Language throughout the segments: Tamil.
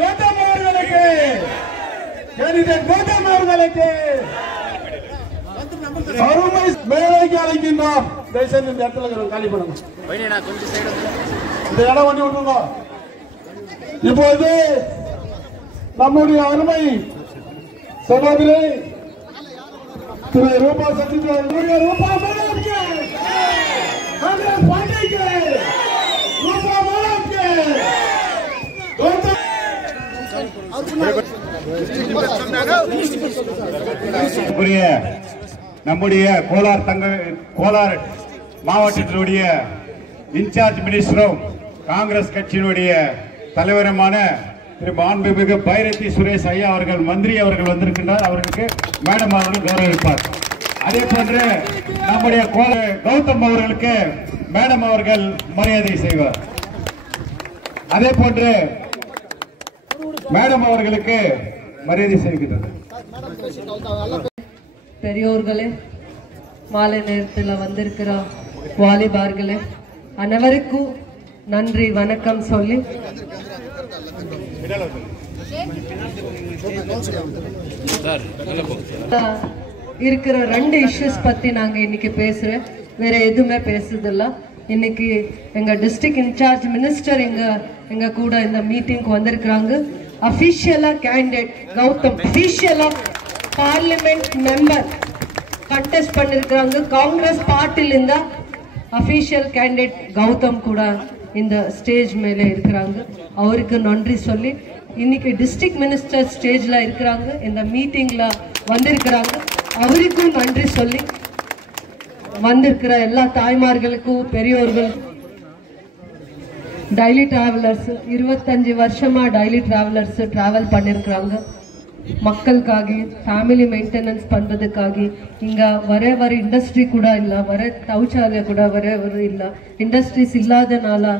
கௌதம் அவர்களுக்கு கேண்டிடேட் கௌதம் அவர்களுக்கு அருமை மேலைக்கு அழைக்கின்றோம். தயவுசெய்து இந்த இடத்துல காலி பண்ணுங்க. இந்த இடம் வண்டி விட்டுருங்க. இப்போது நம்முடைய அருமை சகோதரி திரு ரூபா சத்யநாராயண ரூபா மேடம்க்கு பாண்டிக்கு ரூபா மேடம்க்கு நம்முடைய கோலார் மாவட்டத்தினுடைய இன்சார்ஜ் மினிஸ்டரும் காங்கிரஸ் கட்சியினுடைய தலைவருமான திரு மாண்புமிகு பைரத்தி சுரேஷ் ஐயா அவர்கள் மந்திரி அவர்கள் வந்திருக்கின்றார். அவர்களுக்கு மேடம் அவர்கள் கௌரவிப்பார். அதே போன்று நம்முடைய கௌதம் அவர்களுக்கு மேடம் அவர்கள் மரியாதை செய்வார். அதே போன்று மேடம் அவர்களுக்கு மரியாதை செய்கின்றார். பெரியோர்களே, மாலை நேரத்தில் வந்திருக்கிற வாலிபார்களே, அனைவருக்கும் நன்றி வணக்கம் சொல்லி இருக்கிற 2 இஷ்யூஸ் பத்தி நாங்க இன்னைக்கு பேசுறேன். வேற எதுவுமே பேசுறதில்ல. இன்னைக்கு எங்க டிஸ்ட்ரிக்ட் இன்சார்ஜ் மினிஸ்டர் எங்க கூட இந்த மீட்டிங்க்கு வந்திருக்கிறாங்க. அபிஷியலா கேண்டிடேட் கௌதம் அபிஷியலா பார்லிமெண்ட் மெம்பர் கண்டெஸ்ட் பண்ணிருக்காங்க. காங்கிரஸ் பார்ட்டில இருந்தா அபிஷியல் கேண்டிடேட் கௌதம் கூட இந்த ஸ்டேஜ் மேல இருக்கிறாங்க. அவருக்கு நன்றி சொல்லி இன்னைக்கு டிஸ்ட்ரிக்ட் மினிஸ்டர் ஸ்டேஜ்ல இருக்கிறாங்க, இந்த மீட்டிங்ல வந்திருக்கிறாங்க. அவருக்கும் நன்றி சொல்லி வந்திருக்கிற எல்லா தாய்மார்களுக்கும் பெரியோர்கள் டெய்லி டிராவலர்ஸ் 25 வருஷமா டெய்லி டிராவலர்ஸ் டிராவல் பண்ணிருக்கிறாங்க. மக்களுக்காக ஃபேமிலி மெயின்டெனன்ஸ் பண்றதுக்காக இங்க வர இண்டஸ்ட்ரி கூட இல்ல, வர சௌச்சாலய கூட வர இல்ல. இண்டஸ்ட்ரீஸ் இல்லாதனால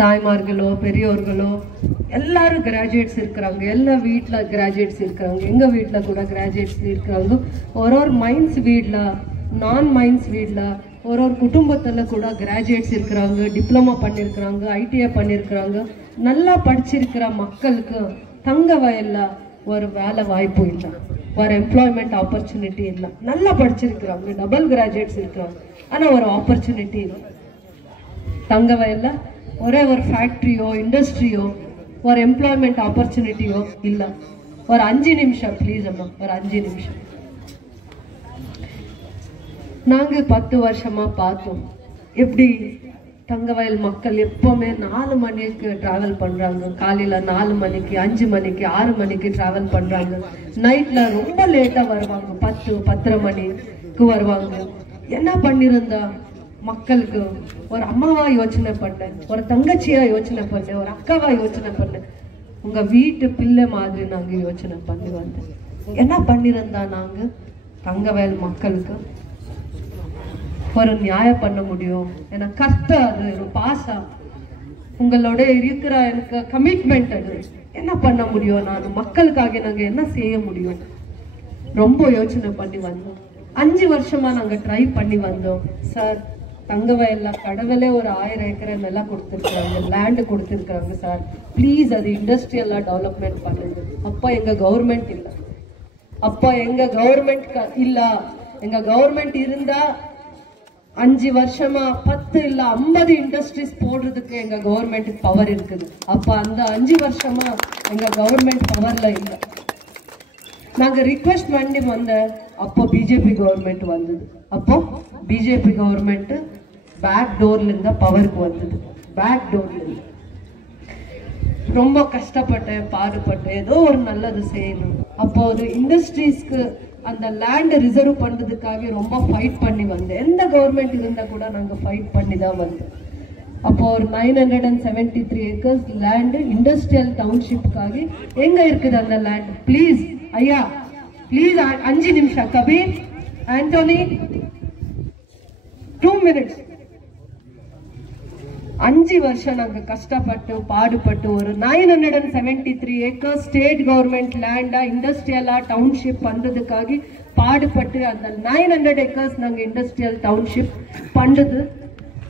தாய்மார்களோ பெரியோர்களோ எல்லாரும் கிராஜுவேட்ஸ் இருக்கிறாங்க. எல்லா வீட்டுல கிராஜுவேட்ஸ் இருக்கிறாங்க. எங்க வீட்டுல கூட கிராஜுவேட்ஸ் இருக்கிறாங்க. ஒரு மைன்ஸ் வீட்ல நான் மைன்ஸ் வீட்ல ஒரு குடும்பத்துல கூட கிராஜுவேட்ஸ் இருக்கிறாங்க. டிப்ளமா பண்ணிருக்கிறாங்க, ஐடிஐ பண்ணிருக்கிறாங்க. நல்லா படிச்சிருக்கிற மக்களுக்கு தங்க வயல்ல ஒரு வேலை வாய்ப்பு இல்லை, ஒரு எம்ப்ளாய்மெண்ட் ஆப்பர்ச்சுனிட்டி இல்லை. நல்லா படிச்சிருக்கிறாங்க, டபுள் கிராஜுவேட்ஸ் இருக்கிறாங்க, ஆனா ஒரு ஆப்பர்ச்சுனிட்டி இல்லை. தங்க வயல்ல ஒரே ஒரு ஃபேக்டரியோ இண்டஸ்ட்ரியோ ஒரு எம்ப்ளாய்மெண்ட் ஆப்பர்ச்சுனிட்டியோ இல்ல. ஒரு 5 நிமிஷம் ப்ளீஸ் அம்மா, ஒரு 5 நிமிஷம். நாங்க 10 வருஷமா பார்த்தோம் எப்படி தங்கவயல் மக்கள் எப்பவுமே 4 மணிக்கு டிராவல் பண்றாங்க. காலையில 4 மணிக்கு 5 மணிக்கு 6 மணிக்கு டிராவல் பண்றாங்க. நைட்ல ரொம்ப லேட்டா வருவாங்க, 10-10:30 மணிக்கு வருவாங்க. என்ன பண்ணிருந்தா மக்களுக்கு ஒரு அம்மாவா யோசனை பண்ணேன், ஒரு தங்கச்சியா யோசனை பண்ணேன், ஒரு அக்காவா யோசனை பண்ணேன், உங்க வீட்டு பிள்ளை மாதிரி நாங்க யோசனை பண்ணி வந்தேன். என்ன பண்ணிருந்தா நாங்க தங்கவயல் மக்களுக்கு ஒரு நியாயம் பண்ண முடியும். எனக்கு கஷ்டம், அது ஒரு பாசம், உங்களோட இருக்கிற எனக்கு கமிட்மெண்ட், அது என்ன பண்ண முடியும், நான் மக்களுக்காக நாங்க என்ன செய்ய முடியும், ரொம்ப யோசனை பண்ணி வந்தோம். 5 வருஷமா நாங்க ட்ரை பண்ணி வந்தோம். சார் தங்கவயல்ல கடவுளே ஒரு 1000 ஏக்கரை நிலம் கொடுத்துருக்காங்க, லேண்ட் கொடுத்துருக்காங்க சார், பிளீஸ் அது இண்டஸ்ட்ரியலா டெவலப்மெண்ட் பண்ணுங்க. அப்ப எங்க கவர்மெண்ட் இல்ல, அப்ப எங்க கவர்மெண்ட் இல்ல. எங்க கவர்மெண்ட் இருந்தா 5 வருஷமா 10 இல்ல 50 இண்டஸ்ட்ரீஸ் போடுறதுக்கு எங்க கவர்மெண்ட் பவர் இருக்குது. அப்ப அந்த 5 வருஷமா எங்க கவர்மெண்ட் பவர்ல இல்ல. நாங்க ரிக்வெஸ்ட் பண்ணி வந்த அப்போ பிஜேபி கவர்மெண்ட் வந்தது. அப்போ பிஜேபி கவர்மெண்ட் பேக் டோர்ல இருந்தா பவருக்கு வந்தது. பேக் டோர்ல இருந்து ரொம்ப கஷ்டப்பட்டேன், பாடுபட்டேன், ஏதோ ஒரு நல்லது செய்யணும். அப்போ ஒரு இண்டஸ்ட்ரீஸ்க்கு அந்த லேண்ட் ரிசர்வ் பண்றதுக்காக ரொம்ப ஃபைட் பண்ணி வந்தேன். எந்த கவர்மெண்ட் இருந்தா கூட நாங்க ஃபைட் பண்ணி தான் வந்தோம். அப்போ ஒரு 973 ஏக்கர்ஸ் லேண்ட் இண்டஸ்ட்ரியல் டவுன்ஷிப்காக எங்க இருக்குது அந்த லேண்ட்? பிளீஸ் ஐயா, பிளீஸ் 5 நிமிஷம். கபீர், ஆண்டோனி, 2 மினிட்ஸ். 5 வருஷம் நாங்க கஷ்டப்பட்டு பாடுபட்டு ஒரு 973 ஏக்கர் ஸ்டேட் கவர்மெண்ட் லேண்டா இண்டஸ்ட்ரியலா டவுன்ஷிப் பண்றதுக்காக பாடுபட்டு அந்த 900 ஏக்கர்ஸ் நாங்க இண்டஸ்ட்ரியல் டவுன்ஷிப் பண்றது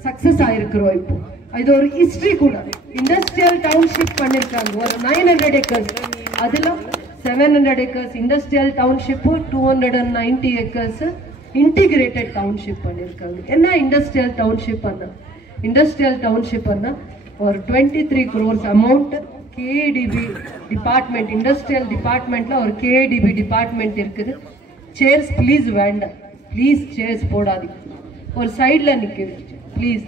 சக்சஸ் ஆயிருக்கிறோம். இப்போ இது ஒரு ஹிஸ்டரி கூட. இண்டஸ்ட்ரியல் டவுன்ஷிப் பண்ணிருக்காங்க ஒரு 900 ஏக்கர்ஸ், அதுல 700 acres industrial township, 290 acres integrated township பண்ணிருக்காங்க. என்ன இண்டஸ்ட்ரியல் டவுன்ஷிப் அண்ணா? இண்டஸ்ட்ரியல் டவுன்ஷிப் அண்ணா ஒரு 23 crores amount KDP department, industrial டிபார்ட்மெண்ட்ல ஒரு கேடிபி டிபார்ட்மெண்ட் இருக்குது. சேர்ஸ் ப்ளீஸ் வேண்டாம், ப்ளீஸ் சேர்ஸ் போடாதீங்க, ஒரு சைட்ல நிக்குது, ப்ளீஸ்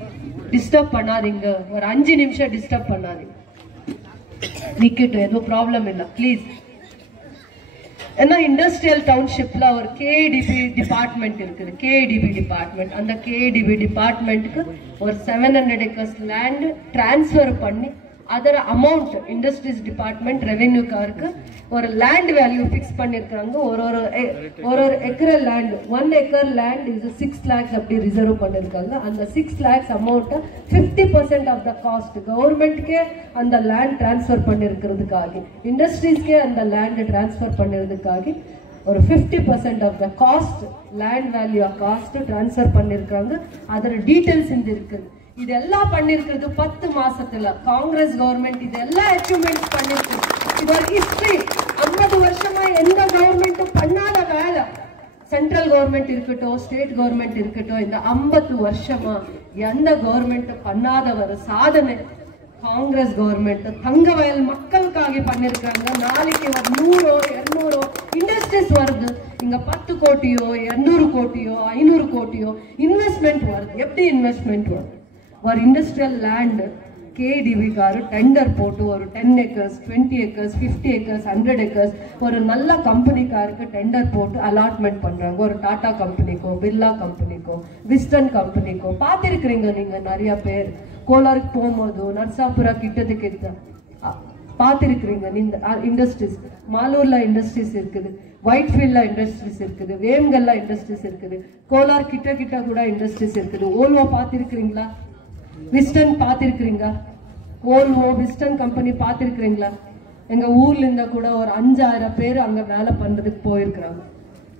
டிஸ்டர்ப் பண்ணாதீங்க, ஒரு 5 நிமிஷம் டிஸ்டர்ப் பண்ணாதீங்க, நிக்கட்டும், எதுவும் ப்ராப்ளம் இல்லை ப்ளீஸ். ஏன்னா இண்டஸ்ட்ரியல் டவுன்ஷிப்ல ஒரு கேடிபி டிபார்ட்மெண்ட் இருக்குது, கேடிபி டிபார்ட்மெண்ட். அந்த கேடிபி டிபார்ட்மெண்ட்டுக்கு ஒரு 700 ஏக்கர்ஸ் லேண்ட் டிரான்ஸ்ஃபர் பண்ணி other amount industries department revenue காருக்கு ஒரு லேண்ட் வேல்யூ ஃபிக்ஸ் பண்ணிருக்காங்க. ஒரு ஏக்கர் லேண்ட், 1 ஏக்கர் லேண்ட் இது 6 lakhs அப்படி ரிசர்வ் பண்ணிருக்காங்க. அந்த 6 lakhs amount 50% of the cost கவர்மெண்ட்கே அந்த லேண்ட் டிரான்ஸ்ஃபர் பண்ணிருக்கிறதுக்காக, இண்டஸ்ட்ரீஸ்க்கே அந்த லேண்ட் டிரான்ஸ்ஃபர் பண்ணிருக்கிறதுக்காக ஒரு 50% of the cost, land value cost transfer பண்ணிருக்காங்க. அதோட டீடைல்ஸ் இந்த இருக்குது. இதெல்லாம் பண்ணிருக்கிறது 10 மாசத்துல காங்கிரஸ் கவர்மெண்ட் இதெல்லாம் அச்சீவ்மெண்ட்ஸ் பண்ணிருக்கு. இது ஒரு ஹிஸ்டரி. 50 வருஷமா எந்த கவர்மெண்ட்டும் பண்ணாத வேலை, சென்ட்ரல் கவர்மெண்ட் இருக்கட்டும், ஸ்டேட் கவர்மெண்ட் இருக்கட்டும், இந்த 50 வருஷமா எந்த கவர்மெண்ட் பண்ணாத ஒரு சாதனை காங்கிரஸ் கவர்மெண்ட் தங்கவயல் மக்களுக்காக பண்ணிருக்காங்க. நாளைக்கு ஒரு 100 200 இண்டஸ்ட்ரீஸ் வருது, இங்க 10 கோடியோ 200 கோடியோ 500 கோடியோ இன்வெஸ்ட்மெண்ட் வருது. எப்படி இன்வெஸ்ட்மெண்ட் வருது? ஒரு industrial land KTV car tender போட்டு ஒரு 10 ஏக்கர்ஸ் 20 ஏக்கர்ஸ் 50 ஏக்கர்ஸ் 100 ஏக்கர்ஸ் ஒரு நல்ல கம்பெனிக்காருக்கு டெண்டர் போட்டு அலாட்மெண்ட் பண்றாங்க. ஒரு டாடா கம்பெனிக்கோ, பிர்லா கம்பெனிக்கோ, விஸ்டன் கம்பெனிக்கோ. பார்த்திருக்கிறீங்க நீங்க நிறைய பேர் கோலாருக்கு போகும்போது நர்சாபுரா கிட்ட பார்த்திருக்கிறீங்க. இண்டஸ்ட்ரீஸ் மாலூர்ல இண்டஸ்ட்ரீஸ் இருக்குது, ஒயிட் ஃபீல்ட்ல இண்டஸ்ட்ரீஸ் இருக்குது, வேம்கல்ல இண்டஸ்ட்ரீஸ் இருக்குது, கோலார் கிட்ட கூட இண்டஸ்ட்ரீஸ் இருக்குது. ஓல்வோ பார்த்திருக்கிறீங்களா? விஸ்டன் பார்த்திருக்கிறீங்க? ஓல்வோ விஸ்டன் கம்பெனி பார்த்திருக்கிறீங்களா? எங்க ஊர்ல இருந்தா கூட ஒரு 5000 பேர் அங்க வேலை பண்றதுக்கு போயிருக்கிறாங்க.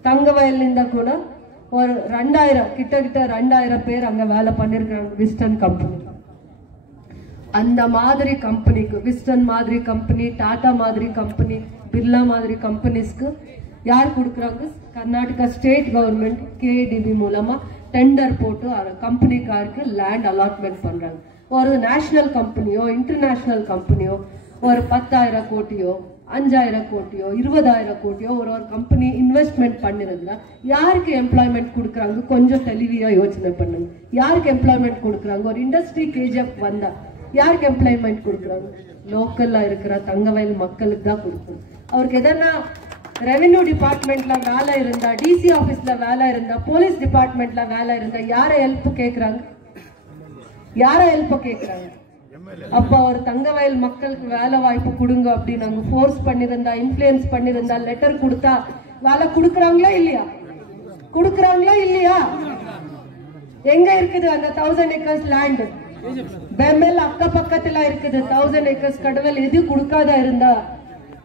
தங்கவயல்ல இருந்தா கூட ஒரு 2000 கிட்ட 2000 பேர் அங்க வேலை பண்ணிருக்கிறாங்க விஸ்டன் கம்பெனி. அந்த மாதிரி கம்பெனிக்கு, விஸ்டன் மாதிரி கம்பெனி, டாடா மாதிரி கம்பெனி, பிர்லா மாதிரி கம்பெனிஸ்க்கு யார் கொடுக்குறாங்க? கர்நாடகா ஸ்டேட் கவர்மெண்ட் கேடிபி மூலமா டெண்டர் போட்டு கம்பெனிக்காருக்கு லேண்ட் அலாட்மெண்ட் பண்றாங்க. ஒரு நேஷனல் கம்பெனியோ இன்டர்நேஷனல் கம்பெனியோ ஒரு 10,000 கோடியோ 5,000 கோடியோ 20,000 கோடியோ ஒரு கம்பெனி இன்வெஸ்ட்மெண்ட் பண்ணிருந்தா யாருக்கு எம்ப்ளாய்மெண்ட் கொடுக்குறாங்க? கொஞ்சம் தெளிவியா யோசனை பண்ணுங்க. யாருக்கு எம்ப்ளாய்மெண்ட் கொடுக்குறாங்க? ஒரு இண்டஸ்ட்ரி கேஜிஎஃப் வந்தா யாருக்கு எம்ப்ளாய்மெண்ட் கொடுக்குறாங்க? லோக்கல்ல இருக்கிற தங்கவயல் மக்களுக்கு தான் கொடுக்கணும். அவருக்கு எதனா ரெவென்யூ டிபார்ட்மெண்ட்ல வேலை இருந்தா, டிசி ஆபீஸ்ல வேலை இருந்தா, போலீஸ் டிபார்ட்மெண்ட்ல வேலை இருந்தா யார ஹெல்ப் கேக்குறாங்க? யார ஹெல்ப் கேக்குறாங்க? அப்ப ஒரு தங்கவயல் மக்களுக்கு வேலை வாய்ப்பு கொடுங்க அப்படி நாங்க ஃபோர்ஸ் பண்ணிருந்தா, இன்ஃப்ளூயன்ஸ் பண்ணிருந்தா, லெட்டர் கொடுத்தா வேலை கொடுக்குறாங்களா இல்லையா? கொடுக்குறாங்களா இல்லையா? எங்க இருக்குது அந்த 1000 ஏக்கர்ஸ் லேண்ட்? பெம்மெல் அக்க பக்கத்துல இருக்குது 1000 ஏக்கர்ஸ் கடவுள் எது கொடுக்காத இருந்தா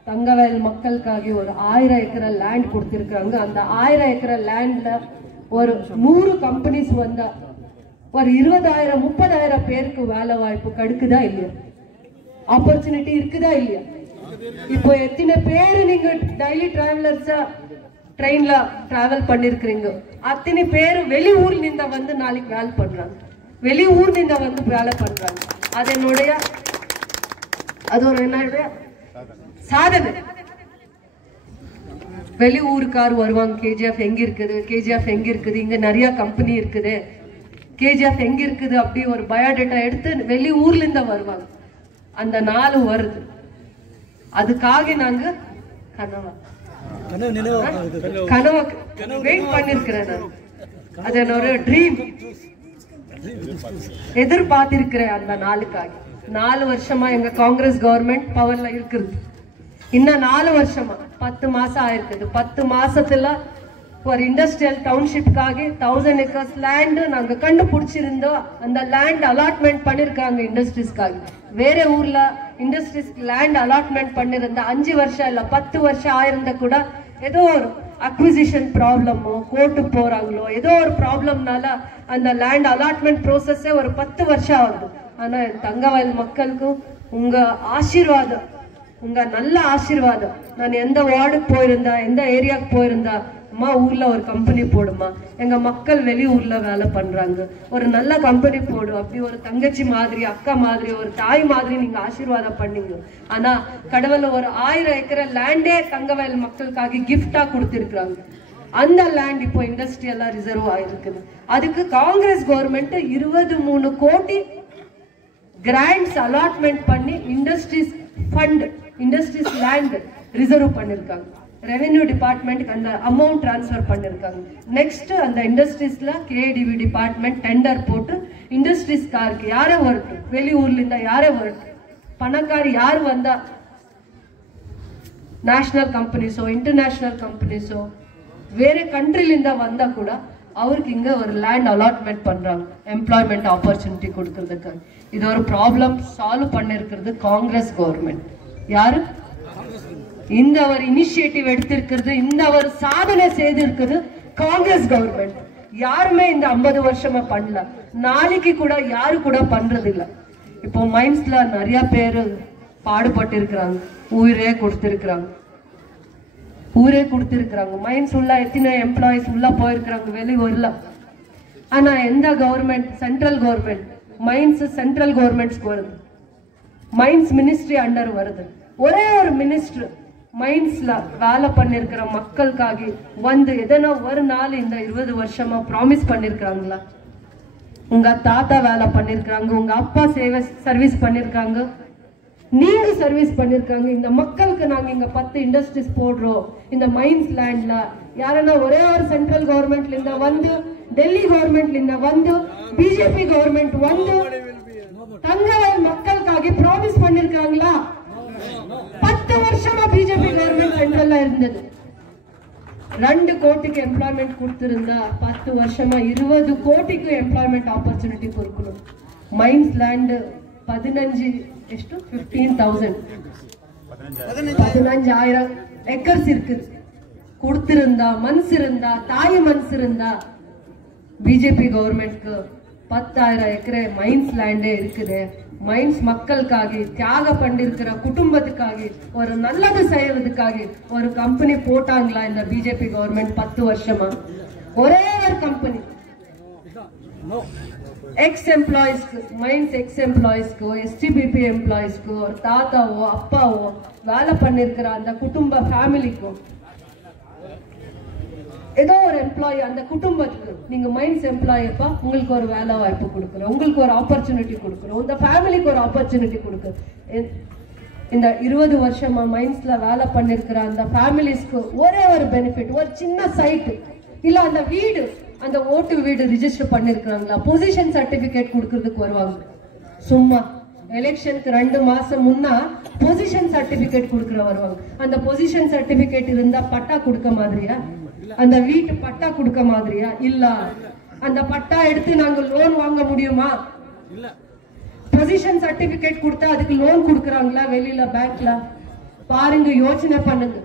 தங்கவயல் மக்களுக்காக ஒரு 1000 ஏக்கர் லேண்ட் கொடுத்திருக்காங்க. அந்த 1000 ஏக்கர் லேண்ட்ல ஒரு 100 கம்பெனிஸ் வந்தா ஒரு 20,000 30,000 பேருக்கு வேலை வாய்ப்பு கிடைக்குதா இல்லையா? ஆப்பர்ச்சுனிட்டி இருக்குதா இல்லையா? இப்போ எத்தனை பேரு நீங்க டெய்லி டிராவலர்ஸா ட்ரெயின்ல டிராவல் பண்ணிருக்கிறீங்க? அத்தனை பேரு வெளியூர்ல நின்று வந்து நாளைக்கு வேலை பண்றாங்க, வெளியூர் நின்று வந்து வேலை பண்றாங்க. அது என்னுடைய என்னுடைய சாதனை. வெளியூருக்கார் வருவாங்க, கேஜிஎஃப் எங்க இருக்குது, கேஜிஎஃப் எங்க இருக்குது, இங்க நிறைய கம்பெனி இருக்குது, கேஜிஎஃப் எங்க இருக்குது அப்படி ஒரு பயோடேட்டா எடுத்து வெளியூர்ல இருந்து வருவாங்க. அந்த நாள் வருது, அதுக்காக நாங்க கனவு வெயிட் பண்ணிருக்கிறேன். அது என்னோட ட்ரீம், எதிர்பார்த்திருக்கிறேன் அந்த நாளுக்காக. 4 வருஷமா எங்க காங்கிரஸ் கவர்மெண்ட் பவர்ல இருக்குது. இன்னும் 4 வருஷமா 10 மாசம் ஆயிருக்குது. 10 மாசத்துல ஒரு இண்டஸ்ட்ரியல் டவுன்ஷிப்காக 1000 ஏக்கர்ஸ் லேண்ட் நாங்க கண்டுபிடிச்சிருந்தோம். அந்த லேண்ட் அலாட்மெண்ட் பண்ணிருக்காங்க இண்டஸ்ட்ரீஸ்க்காக. வேற ஊர்ல இண்டஸ்ட்ரீஸ் லேண்ட் அலாட்மெண்ட் பண்ணிருந்தா 5 வருஷம் இல்ல 10 வருஷம் ஆயிருந்தா கூட ஏதோ ஒரு அக்விசிஷன் ப்ராப்ளமோ, கோர்ட்டு போறாங்களோ, ஏதோ ஒரு ப்ராப்ளம்னால அந்த லேண்ட் அலாட்மெண்ட் ப்ரோசஸே ஒரு 10 வருஷம் ஆகுது. ஆனா தங்கவயல் மக்களுக்கும் உங்க ஆசீர்வாதம், உங்க நல்ல ஆசீர்வாதம். நான் எந்த வார்டுக்கு போயிருந்தா, எந்த ஏரியாவுக்கு போயிருந்தா, அம்மா ஊர்ல ஒரு கம்பெனி போடுமா, எங்க மக்கள் வெளியூர்ல வேலை பண்றாங்க, ஒரு நல்ல கம்பெனி போடு, அப்படி ஒரு தங்கச்சி மாதிரி, அக்கா மாதிரி, ஒரு தாய் மாதிரி நீங்க ஆசீர்வாதம் பண்ணீங்க. ஆனா கடவுள் ஒரு 1000 ஏக்கர் லேண்டே தங்கவயல் மக்களுக்காக கிஃப்டா கொடுத்திருக்காங்க. அந்த லேண்ட் இப்போ இண்டஸ்ட்ரி எல்லாம் ரிசர்வ் ஆயிருக்குது. அதுக்கு காங்கிரஸ் கவர்மெண்ட் 23 கோடி கிராண்ட்ஸ் அலாட்மெண்ட் பண்ணி industries fund, industries land reserve பண்ணிருக்காங்க. ரெவென்யூ டிபார்ட்மெண்ட் அந்த அமௌண்ட் டிரான்ஸ்ஃபர் பண்ணிருக்காங்க. நெக்ஸ்ட் அந்த இண்டஸ்ட்ரீஸ்ல கேடிவி டிபார்ட்மெண்ட் டெண்டர் போட்டு இண்டஸ்ட்ரீஸ் காருக்கு யாரே வரட்டும், வெளியூர்ல இருந்தா யாரே வரட்டும், பணக்காரி யாரு வந்தா, நேஷனல் கம்பெனிஸோ இன்டர்நேஷனல் கம்பெனிஸோ வேற கண்ட்ரில இருந்தா வந்தா கூட அவருக்கு இங்க ஒரு லேண்ட் அலாட்மெண்ட் பண்றாங்க, எம்ப்ளாய்மெண்ட் ஆப்பர்ச்சுனிட்டி கொடுக்கறதுக்கு. இது ஒரு ப்ராப்ளம் சால்வ் பண்ணிருக்கிறது காங்கிரஸ் கவர்மெண்ட். யாரு இந்த ஒரு இனிஷியேட்டிவ் எடுத்திருக்கிறது, இந்த ஒரு சாதனை செய்திருக்கிறது காங்கிரஸ் கவர்மெண்ட். யாருமே இந்த 50 வருஷமா பண்ணல, நாளைக்கு கூட யாரு கூட பண்றது இல்ல. இப்போ மைன்ஸ்ல நிறைய பேரு பாடுபட்டு இருக்கிறாங்க, ஊரே கொடுத்திருக்கிறாங்க, ஊரே கொடுத்திருக்கிறாங்க. மைன்ஸ் உள்ள எத்தனை எம்ப்ளாயிஸ் உள்ள போயிருக்கிறாங்க வெளியூர்ல. ஆனா எந்த government, central government, mines central கவர்மெண்ட்ஸ்க்கு வருது, மைன்ஸ் மினிஸ்ட்ரி அண்டர் வருது. ஒரே ஒரு மினிஸ்டர் மைன்ஸ்ல வேலை பண்ணிருக்கிற மக்களுக்காக வந்து எதனா ஒரு நாள் இந்த 20 வருஷமா ப்ராமிஸ் பண்ணிருக்காங்களா? உங்க தாத்தா வேலை பண்ணிருக்காங்க, உங்க அப்பா சர்வீஸ் பண்ணிருக்காங்க, நீங்க சர்வீஸ் பண்ணிருக்காங்க. இந்த மக்களுக்கு நாங்க இங்க 10 இண்டஸ்ட்ரீஸ் போடுறோம் இந்த மைன்ஸ் லேண்ட்ல. யாரனா ஒரே ஒரு சென்ட்ரல் கவர்மெண்ட்ல இருந்தா வந்து, டெல்லி கவர்மெண்ட்ல இருந்தா வந்து, பிஜேபி கவர்மெண்ட் வந்து தங்கவயல் மக்களுக்காக ப்ராமிஸ் பண்ணிருக்காங்களா? 10 வருஷமா பிஜேபி கவர்மெண்ட் சென்ட்ரல்ல இருந்தது. 2 கோடிக்கு எம்ப்ளாய்மெண்ட் கொடுத்திருந்தா 10 வருஷமா 20 கோடிக்கு எம்ப்ளாய்மெண்ட் ஆப்பர்ச்சுனிட்டி கொடுக்கணும். மைன்ஸ் லேண்ட் 15,000 ஏக்கர்ஸ் இருக்குது. கொடுத்திருந்தா, மனசு இருந்தா, தாய் மனசு இருந்தா, பிஜேபி கவர்மெண்ட்க்கு 10,000 ஏக்கர் மைன்ஸ் லேண்டே இருக்குது. மைன்ஸ் மக்களுக்காக, தியாக பண்ணிருக்கிற குடும்பத்துக்காக, ஒரு நல்லது செய்யறதுக்காக ஒரு கம்பெனி போட்டாங்களா இந்த பிஜேபி கவர்மெண்ட் 10 வருஷமா? ஒரே ஒரு கம்பெனி. எக்ஸ் எம்ப்ளாயிஸ்க்கு, மைன்ஸ் எக்ஸ் எம்ப்ளாயிஸ்க்கு, எஸ்டிபிபி எம்ப்ளாயிஸ்க்கு, ஒரு தாத்தாவோ அப்பாவோ வேலை பண்ணிருக்கிற அந்த குடும்ப ஃபேமிலிக்கோ, ஏதோ ஒரு எம்ப்ளாயி அந்த குடும்பத்துக்கு, நீங்க மைன்ஸ் எம்ப்ளாயிப்பா, உங்களுக்கு ஒரு வேலை வாய்ப்பு கொடுக்குறோம், உங்களுக்கு ஒரு ஆப்பர்ச்சுனிட்டி கொடுக்குறோம், இந்த ஃபேமிலிக்கு ஒரு ஆப்பர்ச்சுனிட்டி கொடுக்குறோம். இந்த 20 வருஷமா மைன்ஸ்ல வேலை பண்ணிருக்கிற அந்த ஃபேமிலிஸ்க்கு ஒரே ஒரு பெனிஃபிட், ஒரு சின்ன சைட் இல்ல அந்த வீடு, அந்த ஓட்டு வீடு ரிஜிஸ்டர் பண்ணிருக்காங்களா, பொசிஷன் சர்டிபிகேட் கொடுக்கறதுக்கு வருவாங்க. சும்மா எலெக்ஷனுக்கு 2 மாசம் முன்னா பொசிஷன் சர்டிபிகேட் கொடுக்கற வருவாங்க. அந்த பொசிஷன் சர்டிபிகேட் இருந்தா பட்டா கொடுக்க மாதிரியா? அந்த வீட்டு பட்டா கொடுக்க மாதிரியா? இல்ல. அந்த பட்டா எடுத்து நாங்க லோன் வாங்க முடியுமா? இல்ல. பொசிஷன் சர்டிபிகேட் கொடுத்தா அதுக்கு லோன் கொடுக்கறாங்களா வெளியில பேங்க்ல? பாருங்க, யோசனை பண்ணுங்க.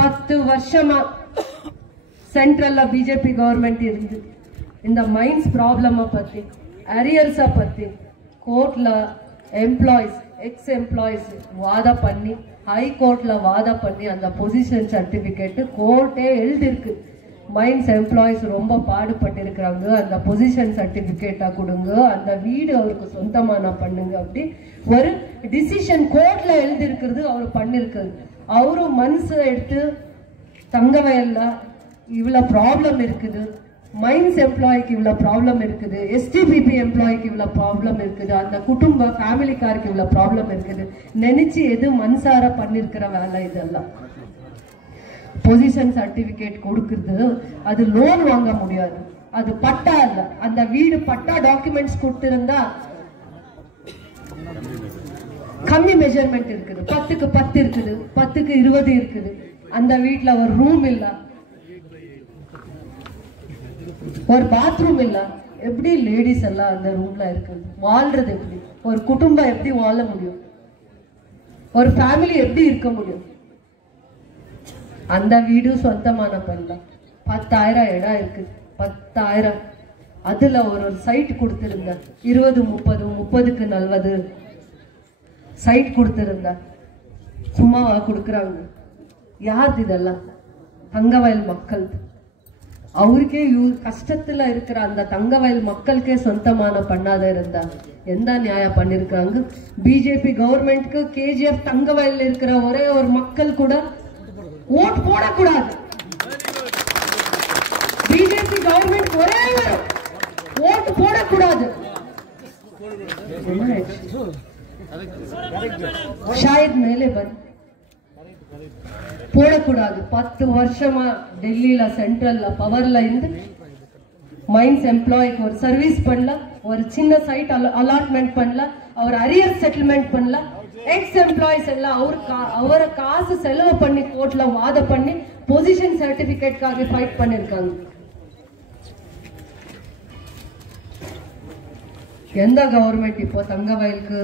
10 வருஷமா சென்ட்ரல்ல பிஜேபி கவர்மெண்ட் இருந்து இந்த மைன்ஸ் ப்ராப்ளம பத்தி, அரியர்ஸ பத்தி கோர்ட்ல எம்ப்ளாயிஸ், எக்ஸ் எம்ப்ளாயிஸ் வாத பண்ணி, ஹை கோர்ட்ல வாத பண்ணி அந்த பொசிஷன் சர்டிபிகேட் கோர்ட்டே எழுதிருக்கு. மைன்ஸ் எம்ப்ளாயிஸ் ரொம்ப பாடுபட்டு இருக்கிறாங்க, அந்த பொசிஷன் சர்டிபிகேட்டா கொடுங்க, அந்த வீடு அவருக்கு சொந்தமான பண்ணுங்க, அப்படி ஒரு டிசிஷன் கோர்ட்ல எழுதி இருக்கிறது அவர் பண்ணிருக்காரு. அவரும் மனசு எடுத்து தங்கவயல்ல இவ்வளவு ப்ராப்ளம் இருக்குது, மைன்ஸ் எம்ப்ளாய்க்கு இவ்வளவு ப்ராப்ளம் இருக்குது, எஸ்டிபிபி எம்ப்ளாய்க்கு இவ்வளவு ப்ராப்ளம் இருக்குது, அந்த குடும்ப ஃபேமிலிக்காருக்கு இவ்வளவு ப்ராப்ளம் இருக்குது நினைச்சு எது மனசார பண்ணிருக்கிற வேலை இதெல்லாம். பொசிஷன் சர்டிபிகேட் கொடுக்கிறது அது லோன் வாங்க முடியாது, அது பட்டா இல்ல. அந்த வீடு பட்டா டாக்குமெண்ட்ஸ் கொடுத்திருந்தா கம்மி மெஷர்மெண்ட் இருக்குது, 10க்கு 10 இருக்குது, 10க்கு 20 இருக்குது. அந்த வீட்டுல ஒரு ரூம் இல்ல, ஒரு பாத்ரூம் இல்ல. எப்படி லேடிஸ் எல்லாம் அந்த ரூம்ல இருக்கு? வாழ்றது எப்படி? ஒரு குடும்பம் எப்படி வாழ முடியும்? ஒரு ஃபேமிலி எப்படி இருக்க முடியும்? அந்த வீடு சொந்தமான பண்ணலாம். 10,000 இடம் இருக்கு, 10,000 அதுல ஒரு சைட் கொடுத்திருந்த 20, 30, 30க்கு 40 சைட் கொடுத்திருந்த சும்மாவா கொடுக்குறாங்க? யார் இதெல்லாம்? தங்கவயல் மக்கள். அவருக்கே கஷ்டத்துல இருக்கிற அந்த தங்கவயல் மக்களுக்கே சொந்தமான பண்ணாத இருந்தா எந்த நியாயம் பண்ணிருக்காங்க? பிஜேபி கவர்மெண்ட்க்கு கேஜிஎஃப் தங்கவயல் இருக்கிற ஒரே ஒரு மக்கள் கூட ஓட் போடக்கூடாது. பிஜேபி கவர்மெண்ட் ஒரே ஒரு ஓட் போடக்கூடாது. ஷாயத் மேலே பன் போடக்கூடாது. 10 வருஷமா டெல்லியில சென்ட்ரல்ல பவர்ல இருந்து மைன்ஸ் எம்ப்ளாய்க்கு ஒரு சர்வீஸ் பண்ணல, ஒரு சின்ன சைட் அலாட்மெண்ட் பண்ணல, அவர் அரியர் செட்டில்மெண்ட் பண்ணல. எக்ஸ் எம்ப்ளாயிஸ் எல்லாம் அவரை காசு செலவு பண்ணி கோர்ட்ல வாத பண்ணி பொசிஷன் சர்டிபிகேட்காக ஃபைட் பண்ணிருக்காங்க. எந்த கவர்மெண்ட் இப்போ தங்கவயலுக்கு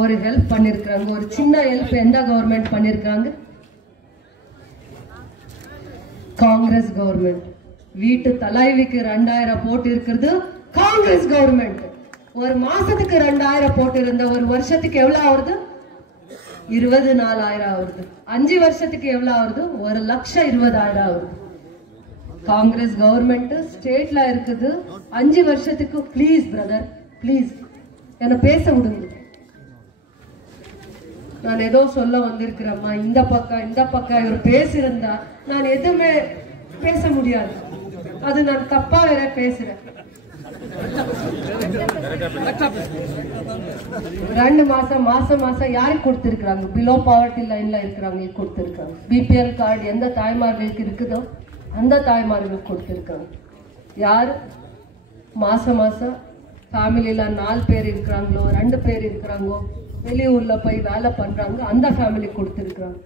ஒரு ஹெல்ப் பண்ணிருக்காங்க? ஒரு சின்ன ஹெல்ப் எந்த கவர்மெண்ட் பண்ணிருக்காங்க? காங்கிரஸ் கவர்மெண்ட். வீட்டு தலைவிக்கு 2000 போட்டு இருக்கிறது காங்கிரஸ் கவர்மெண்ட். ஒரு மாசத்துக்கு 2000 போட்டு இருந்த ஒரு வருஷத்துக்கு எவ்வளவு ஆகுது? 24,000 ஆகுது. 5 வருஷத்துக்கு எவ்வளவு ஆகுது? 1,20,000 ஆகுது. காங்கிரஸ் கவர்மெண்ட் ஸ்டேட்ல இருக்குது 5 வருஷத்துக்கு. பிளீஸ் பிரதர், பிளீஸ் என்ன பேச விடுங்க. நான் ஏதோ சொல்ல வந்திருக்கிறேம்மா, இந்த பக்கம் இவர் பேசியிருந்தா நான் எதுவுமே பேச முடியாது. அது நான் தப்பா வேற பேசுறேன். 2 மாசம் யாருக்கு கொடுத்திருக்காங்க? பிலோ பாவர்ட்டி லைன்ல இருக்கிறவங்களுக்கு கொடுத்திருக்காங்க. பிபிஎல் கார்டு எந்த தாய்மார்களுக்கு இருக்குதோ அந்த தாய்மார்களுக்கு கொடுத்திருக்காங்க. யாரு மாசம் ஃபேமிலியில 4 பேர் இருக்கிறாங்களோ, 2 பேர் இருக்கிறாங்களோ, வெளியூர்ல போய் வேலை பண்றாங்க, அந்த ஃபேமிலிக்கு கொடுத்திருக்காங்க.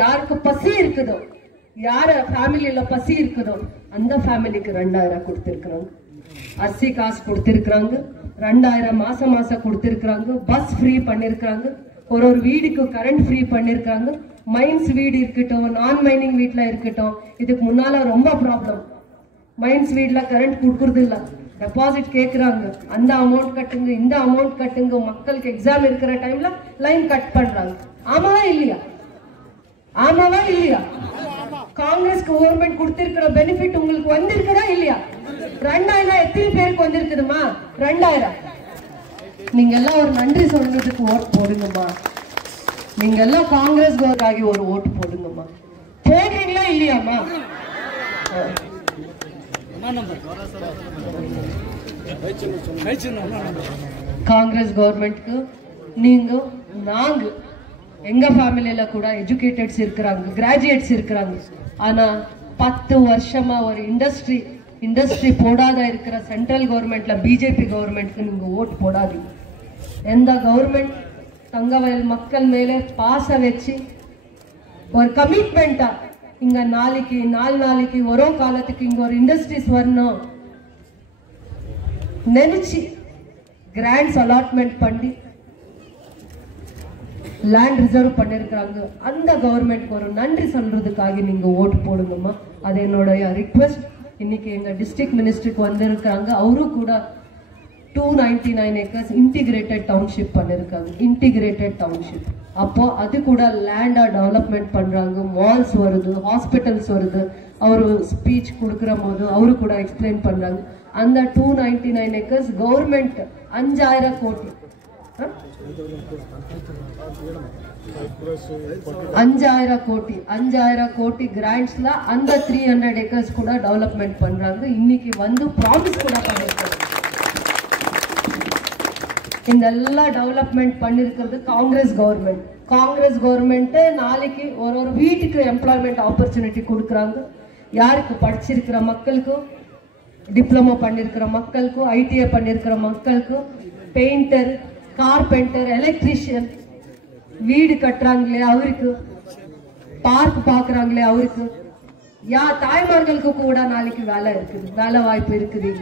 யாருக்கு பசி இருக்குதோ, யார ஃபேமிலியில பசி இருக்குதோ அந்த ஃபேமிலிக்கு 2000 கொடுத்திருக்காங்க. அரிசி காசு கொடுத்திருக்காங்க. 2000 மாசம் கொடுத்திருக்காங்க. பஸ் ஃப்ரீ பண்ணிருக்காங்க. ஒரு வீடுக்கு கரண்ட் ஃப்ரீ பண்ணிருக்காங்க. மைன்ஸ் வீடு இருக்கட்டும், நான் மைனிங் வீட்ல இருக்கட்டும், இதுக்கு முன்னால ரொம்ப ப்ராப்ளம். மைன்ஸ் வீட்ல கரண்ட் கொடுக்கறது இல்ல, டெபாசிட் கேக்குறாங்க. அந்த அமௌண்ட் கட்டுங்க, இந்த அமௌண்ட் கட்டுங்க. மக்களுக்கு எக்ஸாம் இருக்கிற டைம்ல லைன் கட் பண்றாங்க. ஆமாவா இல்லையா? ஆமாவா இல்லையா? காங்கிரஸ் கவர்மெண்ட் கொடுத்திருக்கிற பெனிஃபிட் உங்களுக்கு வந்திருக்குதா இல்லையா? 2000 எத்தனை பேருக்கு வந்திருக்குதுமா? 2000. நீங்க எல்லாம் ஒரு நன்றி சொல்றதுக்கு ஓட் போடுங்கம்மா. நீங்க எல்லாம் காங்கிரஸ் ஆகி ஒரு ஓட்டு போடுங்கம்மா. போடுறீங்களா இல்லையாமா? காங்கிரஸ் கவர்மெண்ட்க்கு நீங்க நாங்க எங்க ஃபேமிலியில கூட எஜுகேட்டட்ஸ் இருக்கிறாங்க, கிராஜுவேட்ஸ் இருக்கிறாங்க. ஆனா 10 வருஷமா ஒரு இண்டஸ்ட்ரி போடாத இருக்கிற சென்ட்ரல் கவர்மெண்ட்ல பிஜேபி கவர்மெண்ட்க்கு நீங்க ஓட் போடாதீங்க. எந்த கவர்மெண்ட் தங்கவயல் மக்கள் மேலே பாச வச்சு ஒரு கமிட்மெண்டா இங்க நாளைக்கு ஒரு காலத்துக்கு இங்க ஒரு இண்டஸ்ட்ரீஸ் வரணும் நினைச்சு கிராண்ட்ஸ் அலாட்மெண்ட் பண்ணி லேண்ட் ரிசர்வ் பண்ணிருக்காங்க. அந்த கவர்மெண்ட்க்கு ஒரு நன்றி சொல்றதுக்காக நீங்க ஓட்டு போடுங்கம்மா. அது என்னோட ரிக்வெஸ்ட். இன்னைக்கு எங்க டிஸ்ட்ரிக்ட் மினிஸ்டருக்கு வந்திருக்காங்க. அவரும் கூட 299 ஏக்கர்ஸ் இன்டிகிரேட்டட் டவுன்ஷிப் பண்ணிருக்காங்க. இன்டிகிரேட்டட் டவுன்ஷிப் அப்போ அது கூட லேண்டா டெவலப்மெண்ட் பண்றாங்க. மால்ஸ் வருது, ஹாஸ்பிட்டல்ஸ் வருது. அவரு ஸ்பீச் கொடுக்கிற போது அவரு கூட எக்ஸ்பிளைன் பண்றாங்க. அந்த 299 ஏக்கர்ஸ் கவர்மெண்ட் 5000 கோடி 5000 கோடி கிராண்ட்ஸ்ல அந்த 300 ஏக்கர்ஸ் கூட டெவலப்மெண்ட் பண்றாங்க. இன்னைக்கு வந்து ப்ராமிஸ் கூட பண்ணிருக்காங்க. இந்த எல்லா டெவலப்மெண்ட் பண்ணிருக்கிறது காங்கிரஸ் கவர்மெண்ட். நாளைக்கு ஒரு வீட்டுக்கு எம்ப்ளாய்மெண்ட் ஆப்பர்ச்சுனிட்டி கொடுக்கறாங்க. யாருக்கு படிச்சிருக்கிற மக்களுக்கும், டிப்ளமோ பண்ணிருக்கிற மக்களுக்கும், ஐடிஐ பண்ணிருக்கிற மக்களுக்கும், பெயிண்டர், கார்பெண்டர், எலக்ட்ரிஷியன், வீடு கட்டுறாங்களே அவருக்கு, பார்க் பாக்குறாங்களே அவருக்கு, தாய்மார்களுக்கு கூட நாளைக்கு வேலை இருக்குது, வேலை வாய்ப்பு இருக்குது.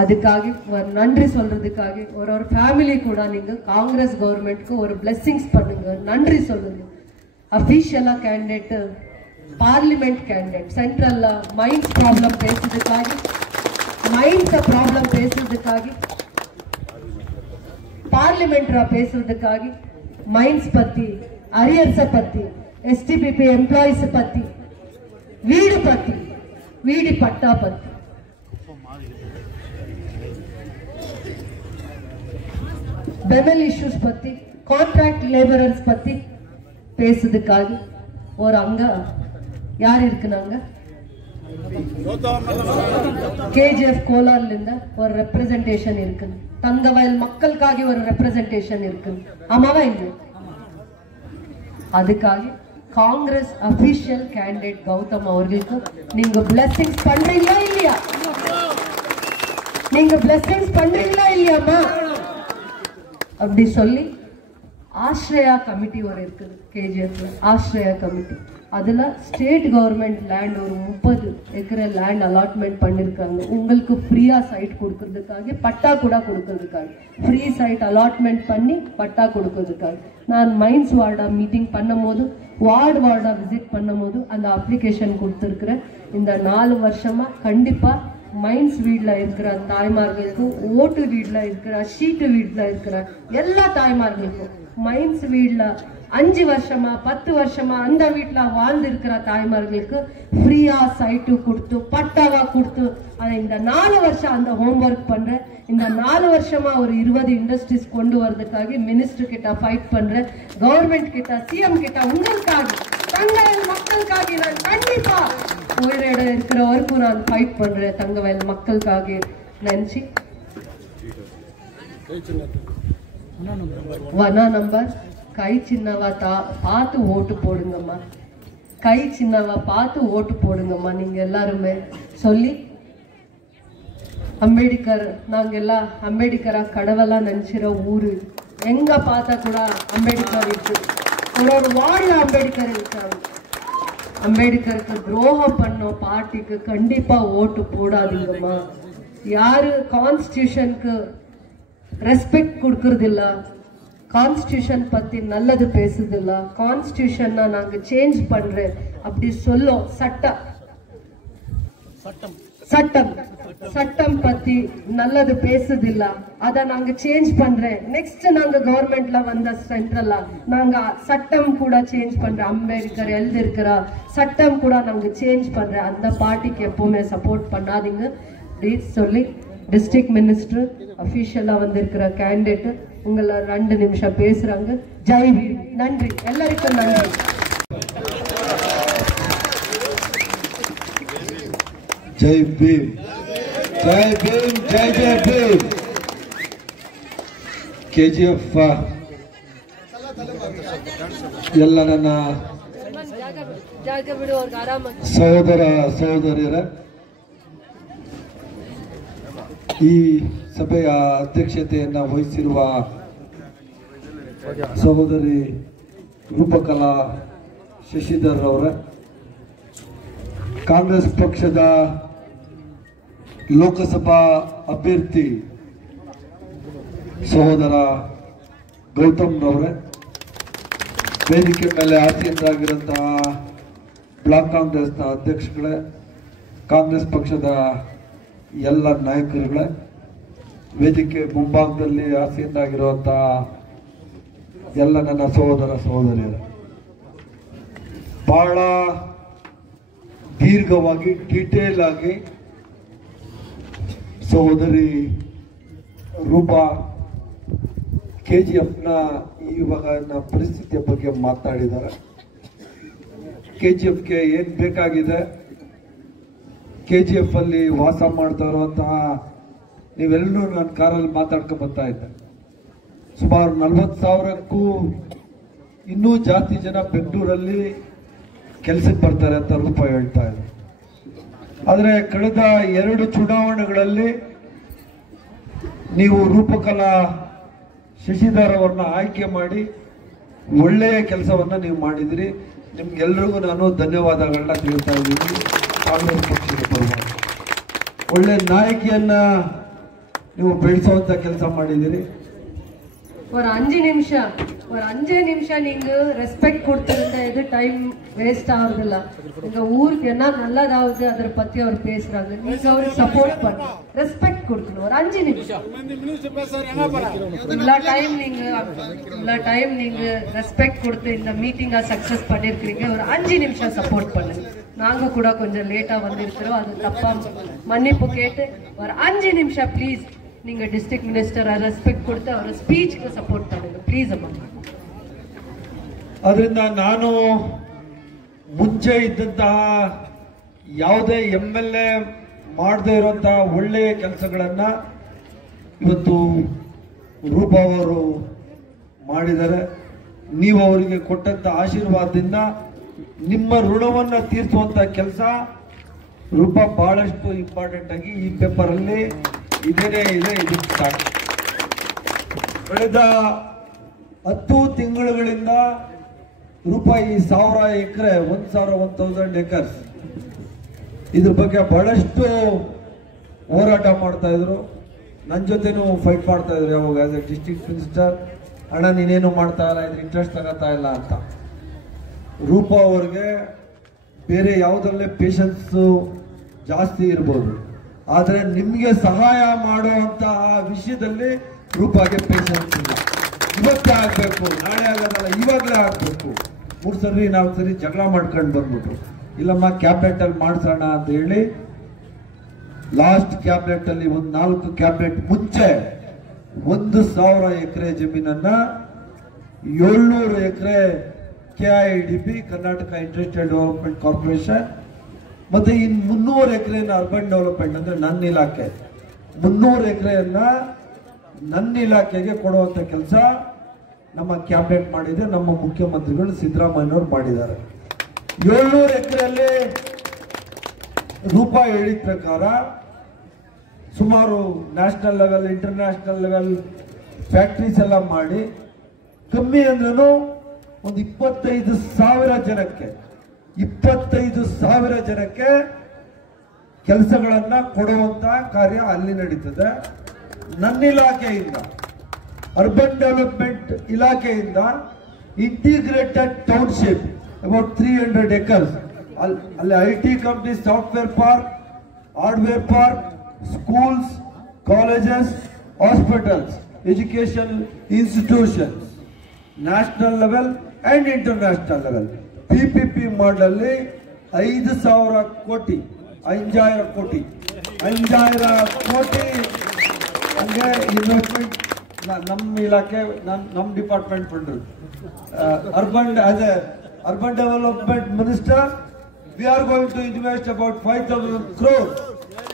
அதுக்காக ஒரு நன்றி சொல்றதுக்காக ஒரு ஃபேமிலி கூட நீங்க காங்கிரஸ் கவர்மெண்ட்க்கு ஒரு பிளெஸிங்ஸ் பண்ணுங்க, நன்றி சொல்லுங்க. அபிஷியலா candidate parliament candidate central mines problem பேசுறதுக்காಗಿ மைன்ஸ் ப்ராப்ளம் பேசுறதுக்காಗಿ பார்லிமெಂಟ್ பேசுறதுக்காಗಿ மைன்ஸ் பத்தி அரியர்ஸ் பத்தி எஸ்டிபிபி எம்ப்ளாயிஸ் பத்தி வீடு பட்டா பத்தி பெமல் இஷ்யூஸ் பத்தி கான்ட்ராக்ட் லேபரர்ஸ் பத்தி பேசுறதுக்காಗಿ ஒரு அங்க யார் இருக்குனாங்க KGF ಕೋಲಾರ್ಲಿಂದ ஒரு ரெப்ரசன்டேஷன் இருக்கு தங்கவயல் மக்களுக்காಗಿ ஒரு ரெப்ரசன்டேஷன் இருக்கு ஆமாவா இல்ல அதுக்காக காங்கிரஸ் அபிஷியல் கேண்டிடேட் கௌதம் அவர்களுக்கு நீங்க பிளெஸிங்ஸ் பண்றீங்களா இல்லையா இல்லையாமா அப்படி சொல்லி ஆஸ்ரயா கமிட்டி ஒரு இருக்குது கேஜிஎஃப்ல ஆஸ்ரயா கமிட்டி அதுல ஸ்டேட் கவர்மெண்ட் லேண்ட் ஒரு 30 ஏக்கர் லேண்ட் அலாட்மெண்ட் பண்ணிருக்காங்க உங்களுக்கு ஃப்ரீயா சைட் கொடுக்கறதுக்காக பட்டா கூட கொடுக்கறதுக்காக ஃப்ரீ சைட் அலாட்மெண்ட் பண்ணி பட்டா கொடுக்கறதுக்காக நான் மைன்ஸ் வார்டா மீட்டிங் பண்ணும்போது வார்டா விசிட் பண்ணும்போது அந்த அப்ளிகேஷன் கொடுத்துருக்கிறேன் இந்த 4 வருஷமா கண்டிப்பா மைன்ஸ் வீட்ல இருக்கிற தாய்மார்களுக்கும் ஓட்டு வீட்ல இருக்கிற ஷீட்டு வீட்ல இருக்கிற எல்லா தாய்மார்களுக்கும் மைன்ஸ் வீட்ல 5 வருஷமா 10 வருஷமா அந்த வீட்ல வாழ்ந்து இருக்கிற தாய்மார்களுக்கு ஃப்ரீயா சைட்டு கொடுத்து பட்டாவா கொடுத்து இந்த 4 வருஷம் அந்த ஹோம்ஒர்க் பண்றேன் இந்த 4 வருஷமா ஒரு 20 இண்டஸ்ட்ரீஸ் கொண்டு வரதுக்காக மினிஸ்டர் கிட்ட ஃபைட் பண்றேன் கவர்மெண்ட் கிட்ட சிஎம் கிட்ட உங்களுக்காக தங்கவயல் மக்களுக்காக நான் கண்டிப்பா உயிரோட இருக்கிற வரைக்கும் நான் ஃபைட் பண்றேன் தங்கவயல் மக்களுக்காக நினைச்சு வனா நம்பர் கை சின்னவா பார்த்து ஓட்டு போடுங்கம்மா கை சின்னவா பார்த்து ஓட்டு போடுங்கம்மா நீங்க எல்லாருமே சொல்லி அம்பேத்கர் நாங்கெಲ್ಲ அம்பேத்கர கடவுளா நினைச்சிರೋ ஊரு எங்க பார்த்தா கூட அம்பேத்கர் இருக்கு ஒரு வார்டுல அம்பேத்கர் இருக்காங்க அம்பேத்கருக்கு துரோகம் பண்ண பார்ட்டிக்கு கண்டிப்பா ஓட்டு போடாதீங்கம்மா யாரு கான்ஸ்டிடியூஷனுக்கு ரெஸ்பெக்ட் கொடுக்கறதில்ல கான்ஸ்டிடியூஷன் பத்தி நல்லது பேசுதில்ல கான்ஸ்டிடியூஷன் நாங்க சேஞ்ச் பண்றேன் அப்படி சொல்லும் சட்டம் பத்தி நல்லது பேசுதில்ல அத நாங்க சேஞ்ச் பண்றேன் நெக்ஸ்ட் நாங்க கவர்மெண்ட்ல வந்த சென்ட்ரல்ல நாங்க சட்டம் கூட சேஞ்ச் பண்றேன் அம்பேத்கர் எழுதியிருக்கிற சட்டம் கூட நாங்க சேஞ்ச் பண்றேன் அந்த பார்ட்டிக்கு எப்பவுமே சப்போர்ட் பண்ணாதீங்க ப்ளீஸ் சொல்லி டிஸ்ட்ரிக்ட் மினிஸ்டர் அபிஷியலா வந்திருக்கிற கேண்டிடேட் உங்களை 2 நிமிஷம் பேசுறாங்க ஜெய் பீம் நன்றி எல்லாருக்கும் நன்றி ஜெய் பீம் ஜெய் பீம் ஜெய் பீம் KGF ಎಲ್ಲ ನನ್ನ ಸಹೋದರ ಸಹೋದರಿಯರ ಈ ಸಭೆಯ ಅಧ್ಯಕ್ಷತೆಯನ್ನು ವಹಿಸಿರುವ ಸಹೋದರಿ ರೂಪಕಲಾ ಶಶಿಧರ್ ಅವರ ಕಾಂಗ್ರೆಸ್ ಪಕ್ಷದ ಲೋಕಸಭಾ ಅಭ್ಯರ್ಥಿ ಸಹೋದರ ಗೌತಮ್ ರವರೇ ವೇದಿಕೆ ಮೇಲೆ ಆಸೀನರಾಗಿರುವಂತಹ ಬ್ಲಾಕ್ ಕಾಂಗ್ರೆಸ್ನ ಅಧ್ಯಕ್ಷಗಳೇ ಕಾಂಗ್ರೆಸ್ ಪಕ್ಷದ ಎಲ್ಲ ನಾಯಕರುಗಳೇ ವೇದಿಕೆ ಮುಂಭಾಗದಲ್ಲಿ ಆಸೀನರಾಗಿರುವಂತಹ ಎಲ್ಲ ನನ್ನ ಸಹೋದರ ಸಹೋದರಿಯರು ಬಹಳ ದೀರ್ಘವಾಗಿ ಡೀಟೇಲ್ ಆಗಿ ಸಹೋದರಿ ರೂಪಾ KGFನ ಇವಾಗಿನ ಪರಿಸ್ಥಿತಿಯ ಬಗ್ಗೆ ಮಾತನಾಡಿದ್ದಾರೆ KGFಗೆ ಏನ್ ಬೇಕಾಗಿದೆ KGF ಅಲ್ಲಿ ವಾಸ ಮಾಡ್ತಾ ಇರುವಂತಹ ನೀವೆಲ್ಲರೂ ನನ್ನ ಕಾರಲ್ಲಿ ಮಾತಾಡ್ಕೊಂಡು ಬರ್ತಾ ಇದ್ದೆ ಸುಮಾರು 40,000ಕ್ಕೂ ಇನ್ನೂ ಜಾಸ್ತಿ ಜನ ಬೆಂಗಳೂರಲ್ಲಿ ಕೆಲಸಕ್ಕೆ ಬರ್ತಾರೆ ಅಂತ ರೂಪಾ ಹೇಳ್ತಾ ಇದೆ ಆದರೆ ಕಳೆದ 2 ಚುನಾವಣೆಗಳಲ್ಲಿ ನೀವು ರೂಪಕಲಾ ಶಶಿಧರ್ ಅವರನ್ನ ಆಯ್ಕೆ ಮಾಡಿ ಒಳ್ಳೆಯ ಕೆಲಸವನ್ನ ನೀವು ಮಾಡಿದಿರಿ ನಿಮ್ಗೆಲ್ಲರಿಗೂ ನಾನು ಧನ್ಯವಾದಗಳನ್ನ ತಿಳಿಸ್ತಾ ಇದ್ದೀನಿ ಕಾಂಗ್ರೆಸ್ ಪಕ್ಷದ ಪರವಾಗಿ ಒಳ್ಳೆ ನಾಯಕಿಯನ್ನ ನೀವು ಬೆಳೆಸುವಂತ ಕೆಲಸ ಮಾಡಿದಿರಿ ஒரு 5 நிமிஷம் ஒரு 5 நிமிஷம் நீங்க ரெஸ்பெக்ட் கொடுத்திருந்த இது டைம் வேஸ்ட் ஆகுதுல்ல. எங்க ஊருக்கு என்ன நல்லதாவது அதை பத்தி அவர் பேசுறாங்க, நீங்க அவருக்கு சப்போர்ட் பண்ண ரெஸ்பெக்ட் கொடுக்கணும். ஒரு 5 நிமிஷம் எல்லா டைம் நீங்க ரெஸ்பெக்ட் கொடுத்து இந்த மீட்டிங்கா சக்சஸ் பண்ணிருக்கீங்க. ஒரு 5 நிமிஷம் சப்போர்ட் பண்ணுங்க. நாங்க கூட கொஞ்சம் லேட்டா வந்திருக்கிறோம், அது தப்பா மன்னிப்பு கேட்டு ஒரு 5 நிமிஷம் ப்ளீஸ் நீங்க டிஸ்ட்ரிக்ட் மினிஸ்டர் ரெಸ್ಪೆಕ್ಟ್ கொடுத்து ಅವರ ಸ್ಪೀಚ್ಗೆ ಸಪೋರ್ಟ್ பண்ணுங்க ಪ್ಲೀಸ್ ಅಮ್ಮ. ಅದರಿಂದ ನಾನು ಮುಂಚೆ ಇದ್ದಂತಹ ಯಾವುದೇ MLA ಮಾಡದೇ ಇರುವಂತಹ ಒಳ್ಳೆಯ ಕೆಲಸಗಳನ್ನ ಇವತ್ತು ರೂಪಾ ಅವರು ಮಾಡಿದ್ದಾರೆ. ನೀವು ಅವರಿಗೆ ಕೊಟ್ಟಂತ ಆಶೀರ್ವಾದದಿಂದ ನಿಮ್ಮ ಋಣವನ್ನ ತೀರಿಸುವಂತ ಕೆಲಸ ರೂಪಾ ಬಹಳಷ್ಟು ಇಂಪಾರ್ಟೆಂಟ್ ಆಗಿ ಈ ಪೇಪರ್ ಅಲ್ಲಿ ಇದೇನೇ ಇದೆ. ಇದು ಸ್ಟಾರ್ಟ್ ಕಳೆದ 10 ತಿಂಗಳುಗಳಿಂದ ರೂಪಾಯಿ 1000 ಎಕರೆ 1000 ಏಕರ್ಸ್ ಇದ್ರ ಬಗ್ಗೆ ಬಹಳಷ್ಟು ಹೋರಾಟ ಮಾಡ್ತಾ ಇದ್ರು. ನನ್ನ ಜೊತೆನೂ ಫೈಟ್ ಮಾಡ್ತಾ ಇದ್ರು. ಯಾವಾಗ ಆಸ್ ಎ ಡಿಸ್ಟ್ರಿಕ್ಟ್ ಮಿನಿಸ್ಟರ್, ಅಣ್ಣ ನೀನೇನು ಮಾಡ್ತಾ ಇಲ್ಲ, ಇದ್ರ ಇಂಟ್ರೆಸ್ಟ್ ತಗೋತಾ ಇಲ್ಲ ಅಂತ. ರೂಪಾ ಅವ್ರಿಗೆ ಬೇರೆ ಯಾವುದರಲ್ಲೇ ಪೇಷನ್ಸ್ ಜಾಸ್ತಿ ಇರ್ಬೋದು, ಆದರೆ ನಿಮಗೆ ಸಹಾಯ ಮಾಡುವಂತಹ ವಿಷಯದಲ್ಲಿ ರೂಪಾಗೆ ಪೇಷನ್ಸ್ ಇಲ್ಲ. ಇವತ್ತೇ ಆಗ್ಬೇಕು, ನಾಳೆ ಆಗೋದಲ್ಲ, ಇವಾಗಲೇ ಆಗ್ಬೇಕು. 3 ಸರಿ 4 ಸರಿ ಜಗಳ ಮಾಡ್ಕೊಂಡು ಬಂದ್ಬಿಟ್ರು. ಇಲ್ಲಮ್ಮ ಕ್ಯಾಬಿನೆಟ್ ಅಲ್ಲಿ ಮಾಡ್ಸೋಣ ಅಂತ ಹೇಳಿ ಲಾಸ್ಟ್ ಕ್ಯಾಬಿನೆಟ್ ಅಲ್ಲಿ 4 ಕ್ಯಾಬಿನೆಟ್ ಮುಂಚೆ 1000 ಎಕರೆ ಜಮೀನನ್ನ 700 ಎಕರೆ KIDB Karnataka industrial development corporation ಮತ್ತೆ ಇನ್ 300 ಎಕರೆನ ಅರ್ಬನ್ ಡೆವಲಪ್ಮೆಂಟ್ ಅಂದ್ರೆ ನನ್ನ ಇಲಾಖೆ 300 ಎಕರೆಯನ್ನ ನನ್ನ ಇಲಾಖೆಗೆ ಕೊಡುವಂತ ಕೆಲಸ ನಮ್ಮ ಕ್ಯಾಬಿನೆಟ್ ಮಾಡಿದೆ. ನಮ್ಮ ಮುಖ್ಯಮಂತ್ರಿಗಳು ಸಿದ್ದರಾಮಯ್ಯನವರು ಮಾಡಿದ್ದಾರೆ. 700 ಎಕರೆಯಲ್ಲಿ ರೂಪಾಯಿ ಹೇಳಿದ ಪ್ರಕಾರ ಸುಮಾರು national level international level factories ಎಲ್ಲ ಮಾಡಿ ಕಮ್ಮಿ ಅಂದ್ರೂ ಒಂದು 25,000 ಜನಕ್ಕೆ ಕೆಲಸಗಳನ್ನ ಕೊಡುವಂತ ಕಾರ್ಯ ಅಲ್ಲಿ ನಡೀತದೆ. ನನ್ನ ಇಲಾಖೆಯಿಂದ ಅರ್ಬನ್ ಡೆವಲಪ್ಮೆಂಟ್ ಇಲಾಖೆಯಿಂದ ಇಂಟಿಗ್ರೇಟೆಡ್ ಟೌನ್ಶಿಪ್ ಅಬೌಟ್ 300 ಎಕರ್ಸ್ ಅಲ್ಲಿ IT company, software park, hardware park, schools, colleges, hospitals, education institutions, national level and international level PPP ಮಾಡಲಲ್ಲಿ 5,000 ಕೋಟಿ 5,000 ಕೋಟಿ ಹಂಗೆ ಇನ್ವೆಸ್ಟ್ಮೆಂಟ್ ನಮ್ಮ ಇಲಾಖೆ ನಮ್ಮ department fund urban as a urban development minister we are going to invest about 5,000 crores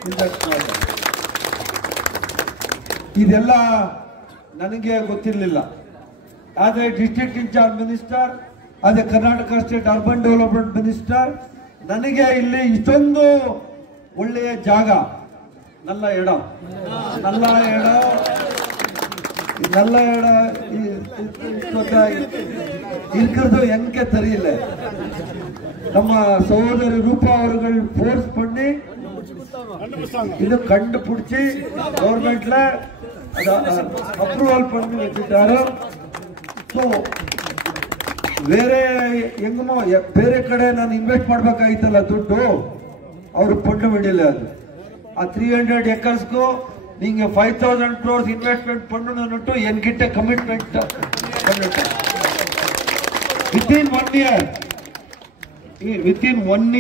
in that project. ಇದೆಲ್ಲ ನನಗೆ ಗೊತ್ತಿರಲಿಲ್ಲ. ಆದ್ರೆ ಡಿಸ್ಟ್ರಿಕ್ಟ್ ಇನ್ಚಾರ್ಜ್ ಮಿನಿಸ್ಟರ್, ಅದೇ Karnataka state urban development minister, ನನಗೆ ಇಲ್ಲಿ ಇಷ್ಟೊಂದು ಒಳ್ಳೆಯ ಜಾಗ நல்ல இடம் இருக்கிறது எங்க தெரியல. நம்ம சகோதரி ரூபா அவர்கள் ஃபோர்ஸ் பண்ணி இது கண்டுபிடிச்சி கவர்மெண்ட்ல ಅಪ್ರೂವಲ್ பண்ணி வச்சுட்டாரு. ಸೊ ಹೆಂಗೋ ಬೇರೆ ಕಡೆ ನಾನು ಇನ್ವೆಸ್ಟ್ ಮಾಡ್ಬೇಕಾಗಿತ್ತಲ್ಲ ದುಡ್ಡು, ಅವರು ಪೊಂಡು ಬಿಡಿಲ್ಲ. ಅದು ಆ 300 ಎಕರ್ಸ್ಗೂ நீங்க 5,000 crores ಇನ್ವೆಸ್ಟ್ಮೆಂಟ್ பண்ணணும்னுட்டு என்கிட்ட கமிட்மெண்ட் பண்ணிட்டேன். within 1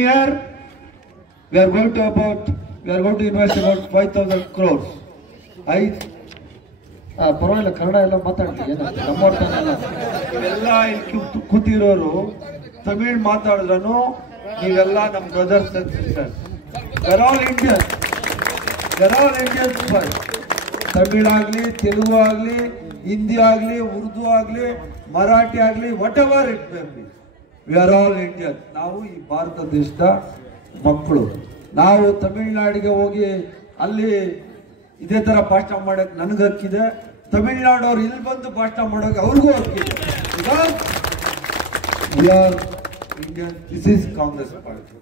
year we are going to invest about 5,000 crores. ಪರವಾಗಿಲ್ಲ, ಕನ್ನಡ ಎಲ್ಲ ಮಾತಾಡ್ತೀವಿ. ನೀವೆಲ್ಲ ಇಲ್ಲಿ ಕೂತಿರೋರು ತಮಿಳ್ ಮಾತಾಡಿದ್ರೂ ನೀವೆಲ್ಲ ನಮ್ಮ brothers and sisters. they're all Indians first. Tamil ಆಗ್ಲಿ, ತೆಲುಗು ಆಗ್ಲಿ, ಹಿಂದಿ ಆಗ್ಲಿ, ಉರ್ದು ಆಗ್ಲಿ, ಮರಾಠಿ ಆಗ್ಲಿ, what ever it may be, we are all Indian. ನಾವು ಈ ಭಾರತ ದೇಶದ ಮಕ್ಕಳು. ನಾವು ತಮಿಳ್ನಾಡಿಗೆ ಹೋಗಿ ಅಲ್ಲಿ ಇದೇ ತರ ಭಾಷಣ ಮಾಡಕ್ ನನಗೆ ಹಕ್ಕಿದೆ. ತಮಿಳ್ನಾಡವ್ರು ಇಲ್ಲಿ ಬಂದು ಭಾಷಣ ಮಾಡೋಕೆ ಅವ್ರಿಗೂ ಹಕ್ಕಿದೆ. We are Indian. This is Congress party.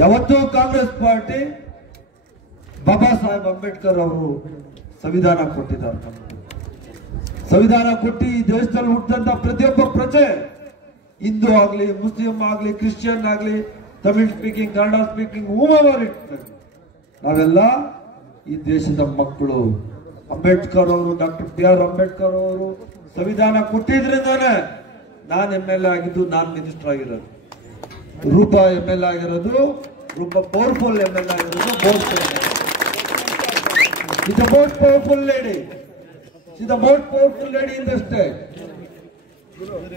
ಯಾವತ್ತೂ ಕಾಂಗ್ರೆಸ್ ಪಾರ್ಟಿ ಬಾಬಾ ಸಾಹೇಬ್ ಅಂಬೇಡ್ಕರ್ ಅವರು ಸಂವಿಧಾನ ಕೊಟ್ಟಿದ್ದಾರೆ. ಸಂವಿಧಾನ ಕೊಟ್ಟು ಈ ದೇಶದಲ್ಲಿ ಹುಟ್ಟಿದಂತ ಪ್ರತಿಯೊಬ್ಬ ಪ್ರಜೆ, ಹಿಂದೂ ಆಗ್ಲಿ, ಮುಸ್ಲಿಂ ಆಗ್ಲಿ, ಕ್ರಿಶ್ಚಿಯನ್ ಆಗ್ಲಿ, ತಮಿಳ್ ಸ್ಪೀಕಿಂಗ್, ಕನ್ನಡ ಸ್ಪೀಕಿಂಗ್, ನಾವೆಲ್ಲ ಈ ದೇಶದ ಮಕ್ಕಳು. ಅಂಬೇಡ್ಕರ್ ಅವರು, ಡಾಕ್ಟರ್ BR ಅಂಬೇಡ್ಕರ್ ಅವರು ಸಂವಿಧಾನ ಕೊಟ್ಟಿದ್ರಿಂದಾನೆ ನಾನು MLA ಆಗಿದ್ದು, ನಾನು ಮಿನಿಸ್ಟರ್ ಆಗಿರೋದು. ರೂಪಾ MLA ಆಗಿರೋದು, ರೂಪಾ ಪವರ್ಫುಲ್ MLA ಆಗಿರೋದು. She's the most powerful lady. She's the most powerful lady in the state.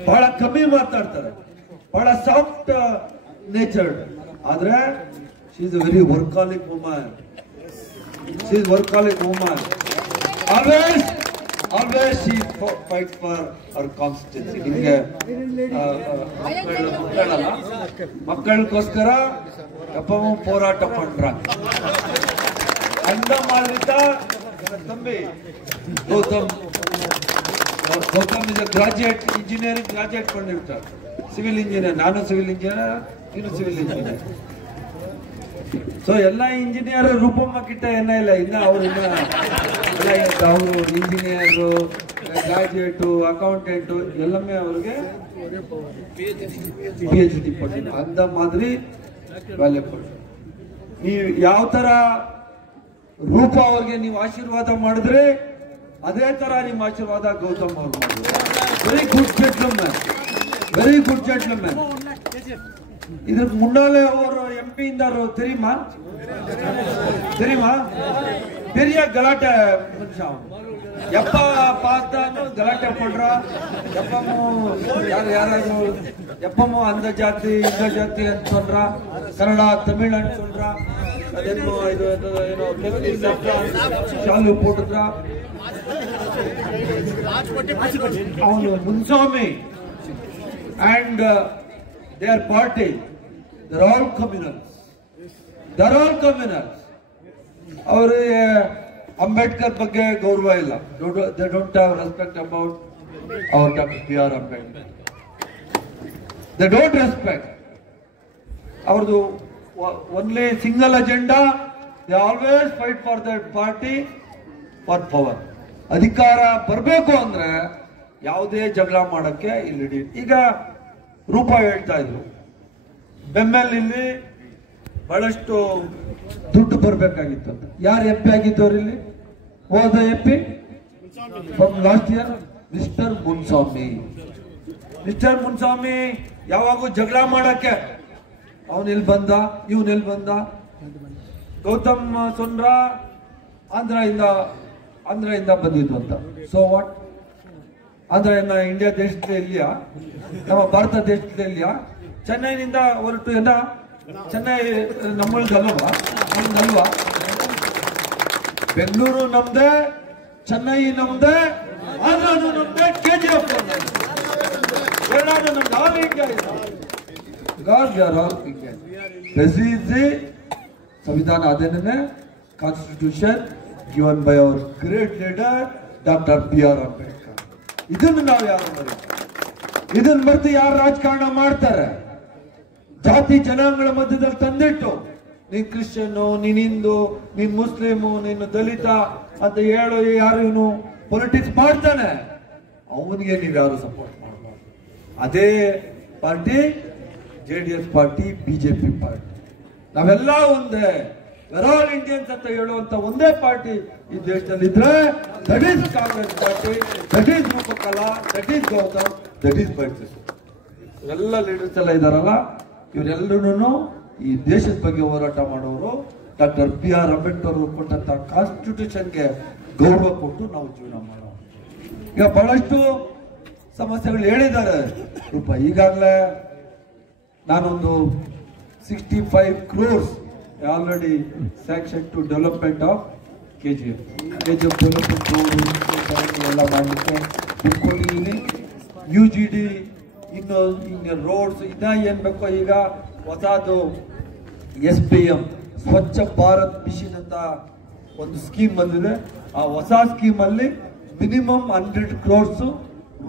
ಬಹಳ ಕಮ್ಮಿ ಮಾತಾಡ್ತಾರೆ, ಬಹಳ ಸಾಫ್ಟ್ ನೇಚರ್ಡ್. ಆದ್ರೆ she is a very workaholic woman. She is workaholic woman. Always she fight for our constituency. ನಿಮಗೆ ಮಕ್ಕಳಿಗೋಸ್ಕರ எப்பவும் போராட்டம் பண்றாங்க. அந்த மாதிரி தான் தம்பி Gautam is a graduate, engineering graduate பண்ணிருக்கார். ಸಿವಿಲ್ ಇಂಜಿನಿಯರ್, ನಾನು ಸಿವಿಲ್ ಇಂಜಿನಿಯರ್, ನೀನು ಸಿವಿಲ್ ಇಂಜಿನಿಯರ್. ಸೊ ಎಲ್ಲ ಇಂಜಿನಿಯರ್ ರೂಪಮ್ಮ ಕಿಟ್ಟ ಏನ ಇಲ್ಲ. ಇನ್ನ ಅವರು ಇಂಜಿನಿಯರ್, ಗ್ರಾಜುಯೇಟ್, ಅಕೌಂಟೆಂಟ್ ಎಲ್ಲಮ್ಮೆ ಅವ್ರಿಗೆ PhD ಪಟ್ಟಿಲ್ಲ. ಅಂದ ಮಾದರಿ ವ್ಯಾಲ್ಯೂಬಲ್. ನೀವು ಯಾವ ತರ ರೂಪ ಅವ್ರಿಗೆ ನೀವು ಆಶೀರ್ವಾದ ಮಾಡಿದ್ರೆ ಅದೇ ತರ ನಿಮ್ಮ ಆಶೀರ್ವಾದ ಗೌತಮ್ ಅವ್ರು ಮಾಡಿದ್ರು. Very good gentleman, very good gentleman. ಇದಕ್ಕೆ ಮುನ್ನಾಲೆ ಅವರು MP ಇಂದಾರು தெரியுமா? பெரிய கலாட்டை மனுஷன். எப்ப பார்த்தாலும் கலாட்டை பண்றா. எப்பமும் அந்த ஜாತಿ இந்த ಜಾತಿ ಅಂತ சொல்றா. ಕನ್ನಡ ತಮಿಳ್ ಅಂತ சொல்றா. ಅದೇನೋ ಇದು ಏನೋ ಶಾಲು போட்டுದ್ರ. ಅವನು Muniswamy and their party, they're all communals. ಅವರಿಗೆ ಅಂಬೇಡ್ಕರ್ ಬಗ್ಗೆ ಗೌರವ ಇಲ್ಲ. They don't have respect about our Dr. BR Ambedkar. They don't respect. ಅವ್ರದ್ದು only single agenda. They always fight for their party for power. ಅಧಿಕಾರ ಬರಬೇಕು ಅಂದ್ರೆ ಯಾವುದೇ ಜಗಳ ಮಾಡಕ್ಕೆ ಇಲ್ಲಿ. ಈಗ ರೂಪ ಹೇಳ್ತಾ ಇದ್ರು ಬೆಮ್ಮೆಲ್ಲಿ ಬಹಳಷ್ಟು ದುಡ್ಡು ಬರ್ಬೇಕಾಗಿತ್ತು ಅಂತ. ಯಾರು MP ಆಗಿದ್ದವ್ರು ಇಲ್ಲಿ? ಹೋದ MP from last year mister Muniswamy ಯಾವಾಗೂ ಜಗಳ ಮಾಡಕ್ಕೆ ಅವನ್ ಇಲ್ಲಿ ಬಂದ, ಇವನ್ ಇಲ್ಲಿ ಬಂದ. ಗೌತಮ್ ಸೊಂಡ್ರ ಆಂಧ್ರದಿಂದ ಬಂದಿದ್ದು ಅಂತ. So what? ಆಂಧ್ರ ಇಂಡಿಯಾ ದೇಶದಲ್ಲಿ ಇಲ್ಲಿಯಾ? ನಮ್ಮ ಭಾರತ ದೇಶದಲ್ಲಿ ಇಲ್ಲಿಯಾ? ಚೆನ್ನೈನಿಂದ ಹೊರಟು ಚೆನ್ನೈ ನಮ್ಮಲ್ವಾ? ಬೆಂಗಳೂರು ನಮ್ದೇ, ಚೆನ್ನೈ ನಮ್ದೇ, ಆಂಧ್ರನು ನಮ್ದೇ, KGF ಎಲ್ಲಾನು ನಮ್ದು. ಆಲ್ ಇಂಡಿಯಾ ಸಂವಿಧಾನ ಅದೇನೇ constitution given by our great leader doctor BR Ambedkar. ಇದನ್ನು ನಾವು ಯಾರು ಇದನ್ನ ಮರೆತು ಯಾರು ರಾಜಕಾರಣ ಮಾಡ್ತಾರೆ? ಜಾತಿ ಜನಾಂಗಗಳ ಮಧ್ಯದಲ್ಲಿ ತಂದಿಟ್ಟು ನೀನ್ ಕ್ರಿಶ್ಚಿಯನ್ನು, ನೀನ್ ಹಿಂದೂ, ನೀನ್ ಮುಸ್ಲಿಮು, ನೀನು ದಲಿತ ಅಂತ ಹೇಳು ಯಾರು ಇವನು ಪೊಲಿಟಿಕ್ಸ್ ಮಾಡ್ತಾನೆ, ಅವನಿಗೆ ನೀವು ಯಾರು ಸಪೋರ್ಟ್ ಮಾಡಬಾರ್ದು. ಅದೇ party JDS party, BJP party, ನಾವೆಲ್ಲ ಒಂದೇ, ಆಲ್ ಇಂಡಿಯನ್ಸ್ ಅಂತ ಹೇಳುವಂತ ಒಂದೇ ಪಾರ್ಟಿ ಈ ದೇಶದಲ್ಲಿ ಇದ್ರೆ that is Congress party, that is Roopakala, that is Gautam, that is ಬೈಸಿಸ್. ಇವೆಲ್ಲ ಲೀಡರ್ಸ್ ಎಲ್ಲ ಇದಾರಲ್ಲ, ಇವರೆಲ್ಲರೂ ಈ ದೇಶದ ಬಗ್ಗೆ ಹೋರಾಟ ಮಾಡೋರು. ಡಾಕ್ಟರ್ BR ಅಂಬೇಡ್ಕರ್ ಅವರು ಕೊಟ್ಟಂತ ಕಾನ್ಸ್ಟಿಟ್ಯೂಷನ್ಗೆ ಗೌರವ ಕೊಟ್ಟು ನಾವು ಜೀವನ ಮಾಡೋಣ. ಈಗ ಬಹಳಷ್ಟು ಸಮಸ್ಯೆಗಳು ಹೇಳಿದ್ದಾರೆ ರೂಪ. ಈಗಾಗಲೇ ನಾನೊಂದು 65 crores already sanction to development of KGF development ಎಲ್ಲ ಮಾಡಲಿಕ್ಕೆ ಕೊಟ್ಟಿದ್ದೀನಿ. UGD ಇನ್ನು ರೋಡ್ಸ್ ಇನ್ನ ಏನ್ ಬೇಕೋ. ಈಗ ಹೊಸದು SBM ಸ್ವಚ್ಛ ಭಾರತ್ ಮಿಷನ್ ಅಂತ ಒಂದು ಸ್ಕೀಮ್ ಬಂದಿದೆ. ಆ ಹೊಸ ಸ್ಕೀಮ್ ಅಲ್ಲಿ ಮಿನಿಮಮ್ 100 crores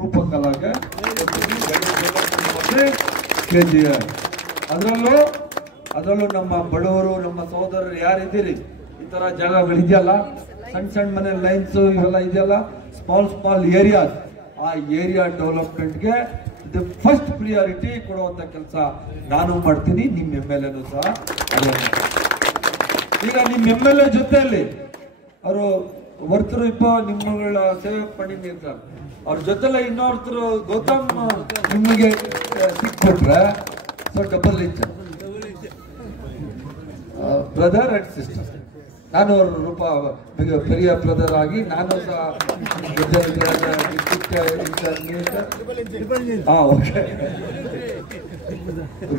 ರೂಪಕಲಾಗೆ KGF. ಅದರಲ್ಲೂ ನಮ್ಮ ಬಡವರು, ನಮ್ಮ ಸಹೋದರರು ಯಾರಿದ್ದೀರಿ, ಈ ತರ ಜಾಗಗಳಿದೆಯಲ್ಲ, ಸಣ್ಣ ಮನೆ ಲೈನ್ಸ್ ಇವೆಲ್ಲ ಇದೆಯಲ್ಲ, ಸ್ಮಾಲ್ ಏರಿಯಾಸ್, ಆ ಏರಿಯಾ ಡೆವಲಪ್ಮೆಂಟ್ಗೆ ಫಸ್ಟ್ ಪ್ರಿಯಾರಿಟಿ ಕೊಡುವಂತ ಕೆಲಸ ನಾನು ಮಾಡ್ತೀನಿ, ನಿಮ್ಮ MLA ಸಹ. ಈಗ ನಿಮ್ಮ MLA ಜೊತೆಯಲ್ಲಿ ಅವರು ವರ್ತರು ನಿಮ್ಮಗಳ ಸೇವೆ ಪಡಿರ್ತಾರೆ, ಅವ್ರ ಜೊತೆಲ್ಲ ಇನ್ನೊರ್ತರು ಗೌತಮ್ ನಿಮಗೆ ಸಿಕ್ಬಿಟ್ರೆ so double inch brother and sister. ನಾನು ಅವ್ರ ರೂಪ ಪೆರಿಯ ಬ್ರದರ್ ಆಗಿ ನಾನು ಸಹ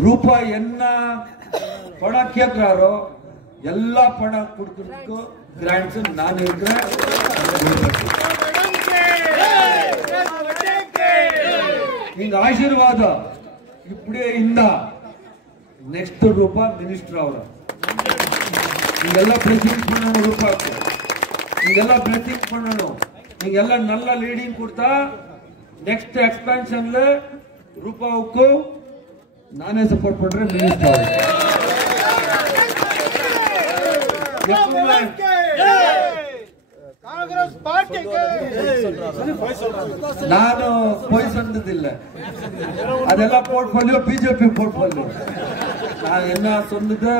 ರೂಪ ಎನ್ನ ಪಣ ಕೇಳ್ತಾರೋ ಎಲ್ಲ ಪಣ ಕುಡ್ಕೊ ಗ್ರಾಂಟ್ಸ್ ನಾನು ಇದ್ರೆ ಹಿಂಗ ಆಶೀರ್ವಾದ ಇಪ್ಪಡೇ ಇಂದ ನೆಕ್ಸ್ಟ್ ರೂಪ ಮಿನಿಸ್ಟರ್ ಅವರ நீங்கெல்ல பிளஸிங் பண்ணணும் ரூபாக்கு, நீங்கெல்ல பிளஸிங் பண்ணணும், நீங்கெல்ல நல்ல லீடிங் கொடுத்தா நெக்ஸ்ட் எக்ஸ்பான்ஷன்ல ரூபாவுக்கு நானே சப்போர்ட் பண்றேன் மினிஸ்டர். ಕಾಂಗ್ರೆಸ್ ಪಾರ್ಟಿಗೆ ನಾನು ಪೊಯ್ಸ್ ಅಂದಿಲ್ಲ, ಅದೆಲ್ಲ ಪೋರ್ಟ್ಫೋಲಿಯೋ ಬಿಜೆಪಿ ಪೋರ್ಟ್ಫೋಲಿಯೋ. நான் என்ன சொன்னது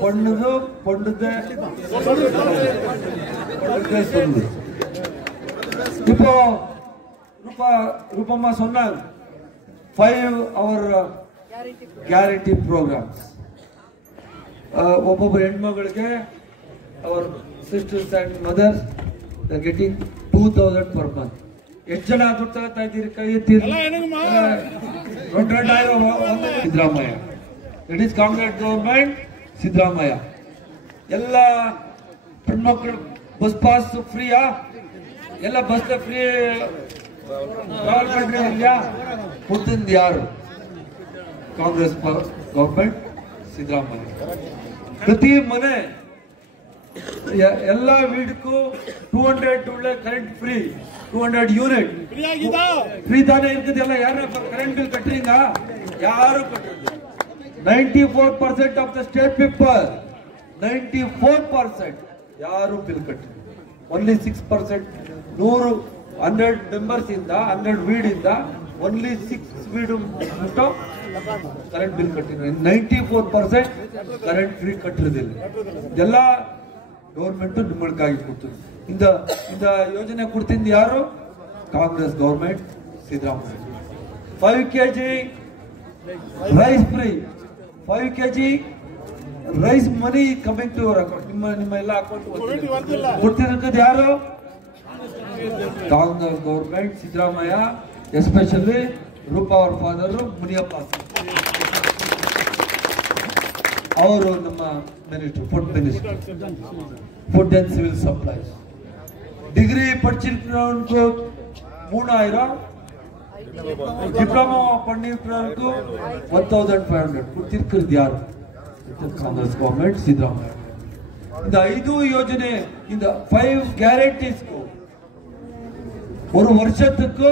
பொண்ணுது பொண்ணுது சொன்னது. இப்போ ரூபம்மா சொன்னாங்க 5 hour ಗ್ಯಾರಂಟಿ ಪ್ರೋಗ್ರಾಮ್ಸ್. ಒಬ್ಬೊಬ್ಬರು ಹೆಣ್ಮಗಳಿಗೆ ಅವರ sisters and mothers they getting 2000 per month. ಎಷ್ಟು ಜನ ದುಡ್ಡು ತಗೋತಾ ಇದ್ದೀರಿ? ಕೈ ಎತ್ತೀರಿ. Siddaramaiah, it is Congress government, Siddaramaiah. ಎಲ್ಲ ಹೆಣ್ಮಕ್ಳು ಬಸ್ ಪಾಸ್ ಫ್ರೀಯಾ? ಎಲ್ಲ ಬಸ್ ಫ್ರೀ ಟ್ರಾವೆಲ್ ಮಾಡ್ರಿ ಇಲ್ಲ? ಕೊಡ್ತಿಂದ ಯಾರು? ಕಾಂಗ್ರೆಸ್ ಗವರ್ಮೆಂಟ್, ಸಿದ್ದರಾಮಯ್ಯ. ಪ್ರತಿ ಮನೆ ಎಲ್ಲ ವೀಡ್ಗೂ 200 ಒಳ್ಳೆ ಕರೆಂಟ್ ಫ್ರೀ, 200 ಯೂನಿಟ್ ಫ್ರೀ ತಾನೇ ಇರ್ತದೆಲ್ಲ. ಯಾರು ಕರೆಂಟ್ ಬಿಲ್ ಕಟ್ಟಿಂಗ? ಯಾರು ಕಟ್ಟಿಲ್ಲ. 94% ಆಫ್ ದ ಸ್ಟೇಟ್ ಪೀಪಲ್, 94% ಯಾರು ಬಿಲ್ ಕಟ್ಟಿಲ್ಲ. ಓನ್ಲಿ 6% 100 ಮೆಂಬರ್ಸ್ ಇಂದ 100 ವೀಡ್ ಇಂದ ಓನ್ಲಿ 6 ವೀಡ್ ಕರೆಂಟ್ ಬಿಲ್ ಕಟ್ಟಿದ್ರು. 94% ಕರೆಂಟ್ ಫ್ರೀ ಕಟ್ಟಿರೋದಿಲ್ಲ. ಎಲ್ಲ ಗೌರ್ಮೆಂಟ್ ನಿಮ್ಮಳಿಗಾಗಿ ಕೊಡ್ತದೆ. ಇಂದ ಯೋಜನೆ ಕೊಡ್ತಿಂದ ಯಾರು? Congress government, Siddaramaiah. 5 kg rice free, 5 kg rice money coming to our account. ನಿಮ್ಮ ಎಲ್ಲ ಅಕೌಂಟ್ ಕೊಡ್ತಿರೋದು ಯಾರು? ಕಾಂಗ್ರೆಸ್ ಗೌರ್ಮೆಂಟ್, ಸಿದ್ದರಾಮಯ್ಯ. ಎಸ್ಪೆಷಲಿ ರೂಪಾ ಅವ್ರ ಫಾದರ್ ಮುನಿಯಪ್ಪ, ಅವರು ನಮ್ಮ minister, food minister, food and civil supplies. Degree படிச்சிருக்கிறவனுக்கு 3000, டிப்ளமோ பண்ணிருக்கிறவனுக்கு 1500 கொடுத்திருக்கிறது யாரு? ಕಾಂಗ್ರೆಸ್ ಗವರ್ಮೆಂಟ್, ಸಿದ್ದರಾಮಯ್ಯ. இந்த 5 ಯೋಜನೆ, இந்த 5 ಗ್ಯಾರಂಟೀಸ್ಗೂ ஒரு வருஷத்துக்கு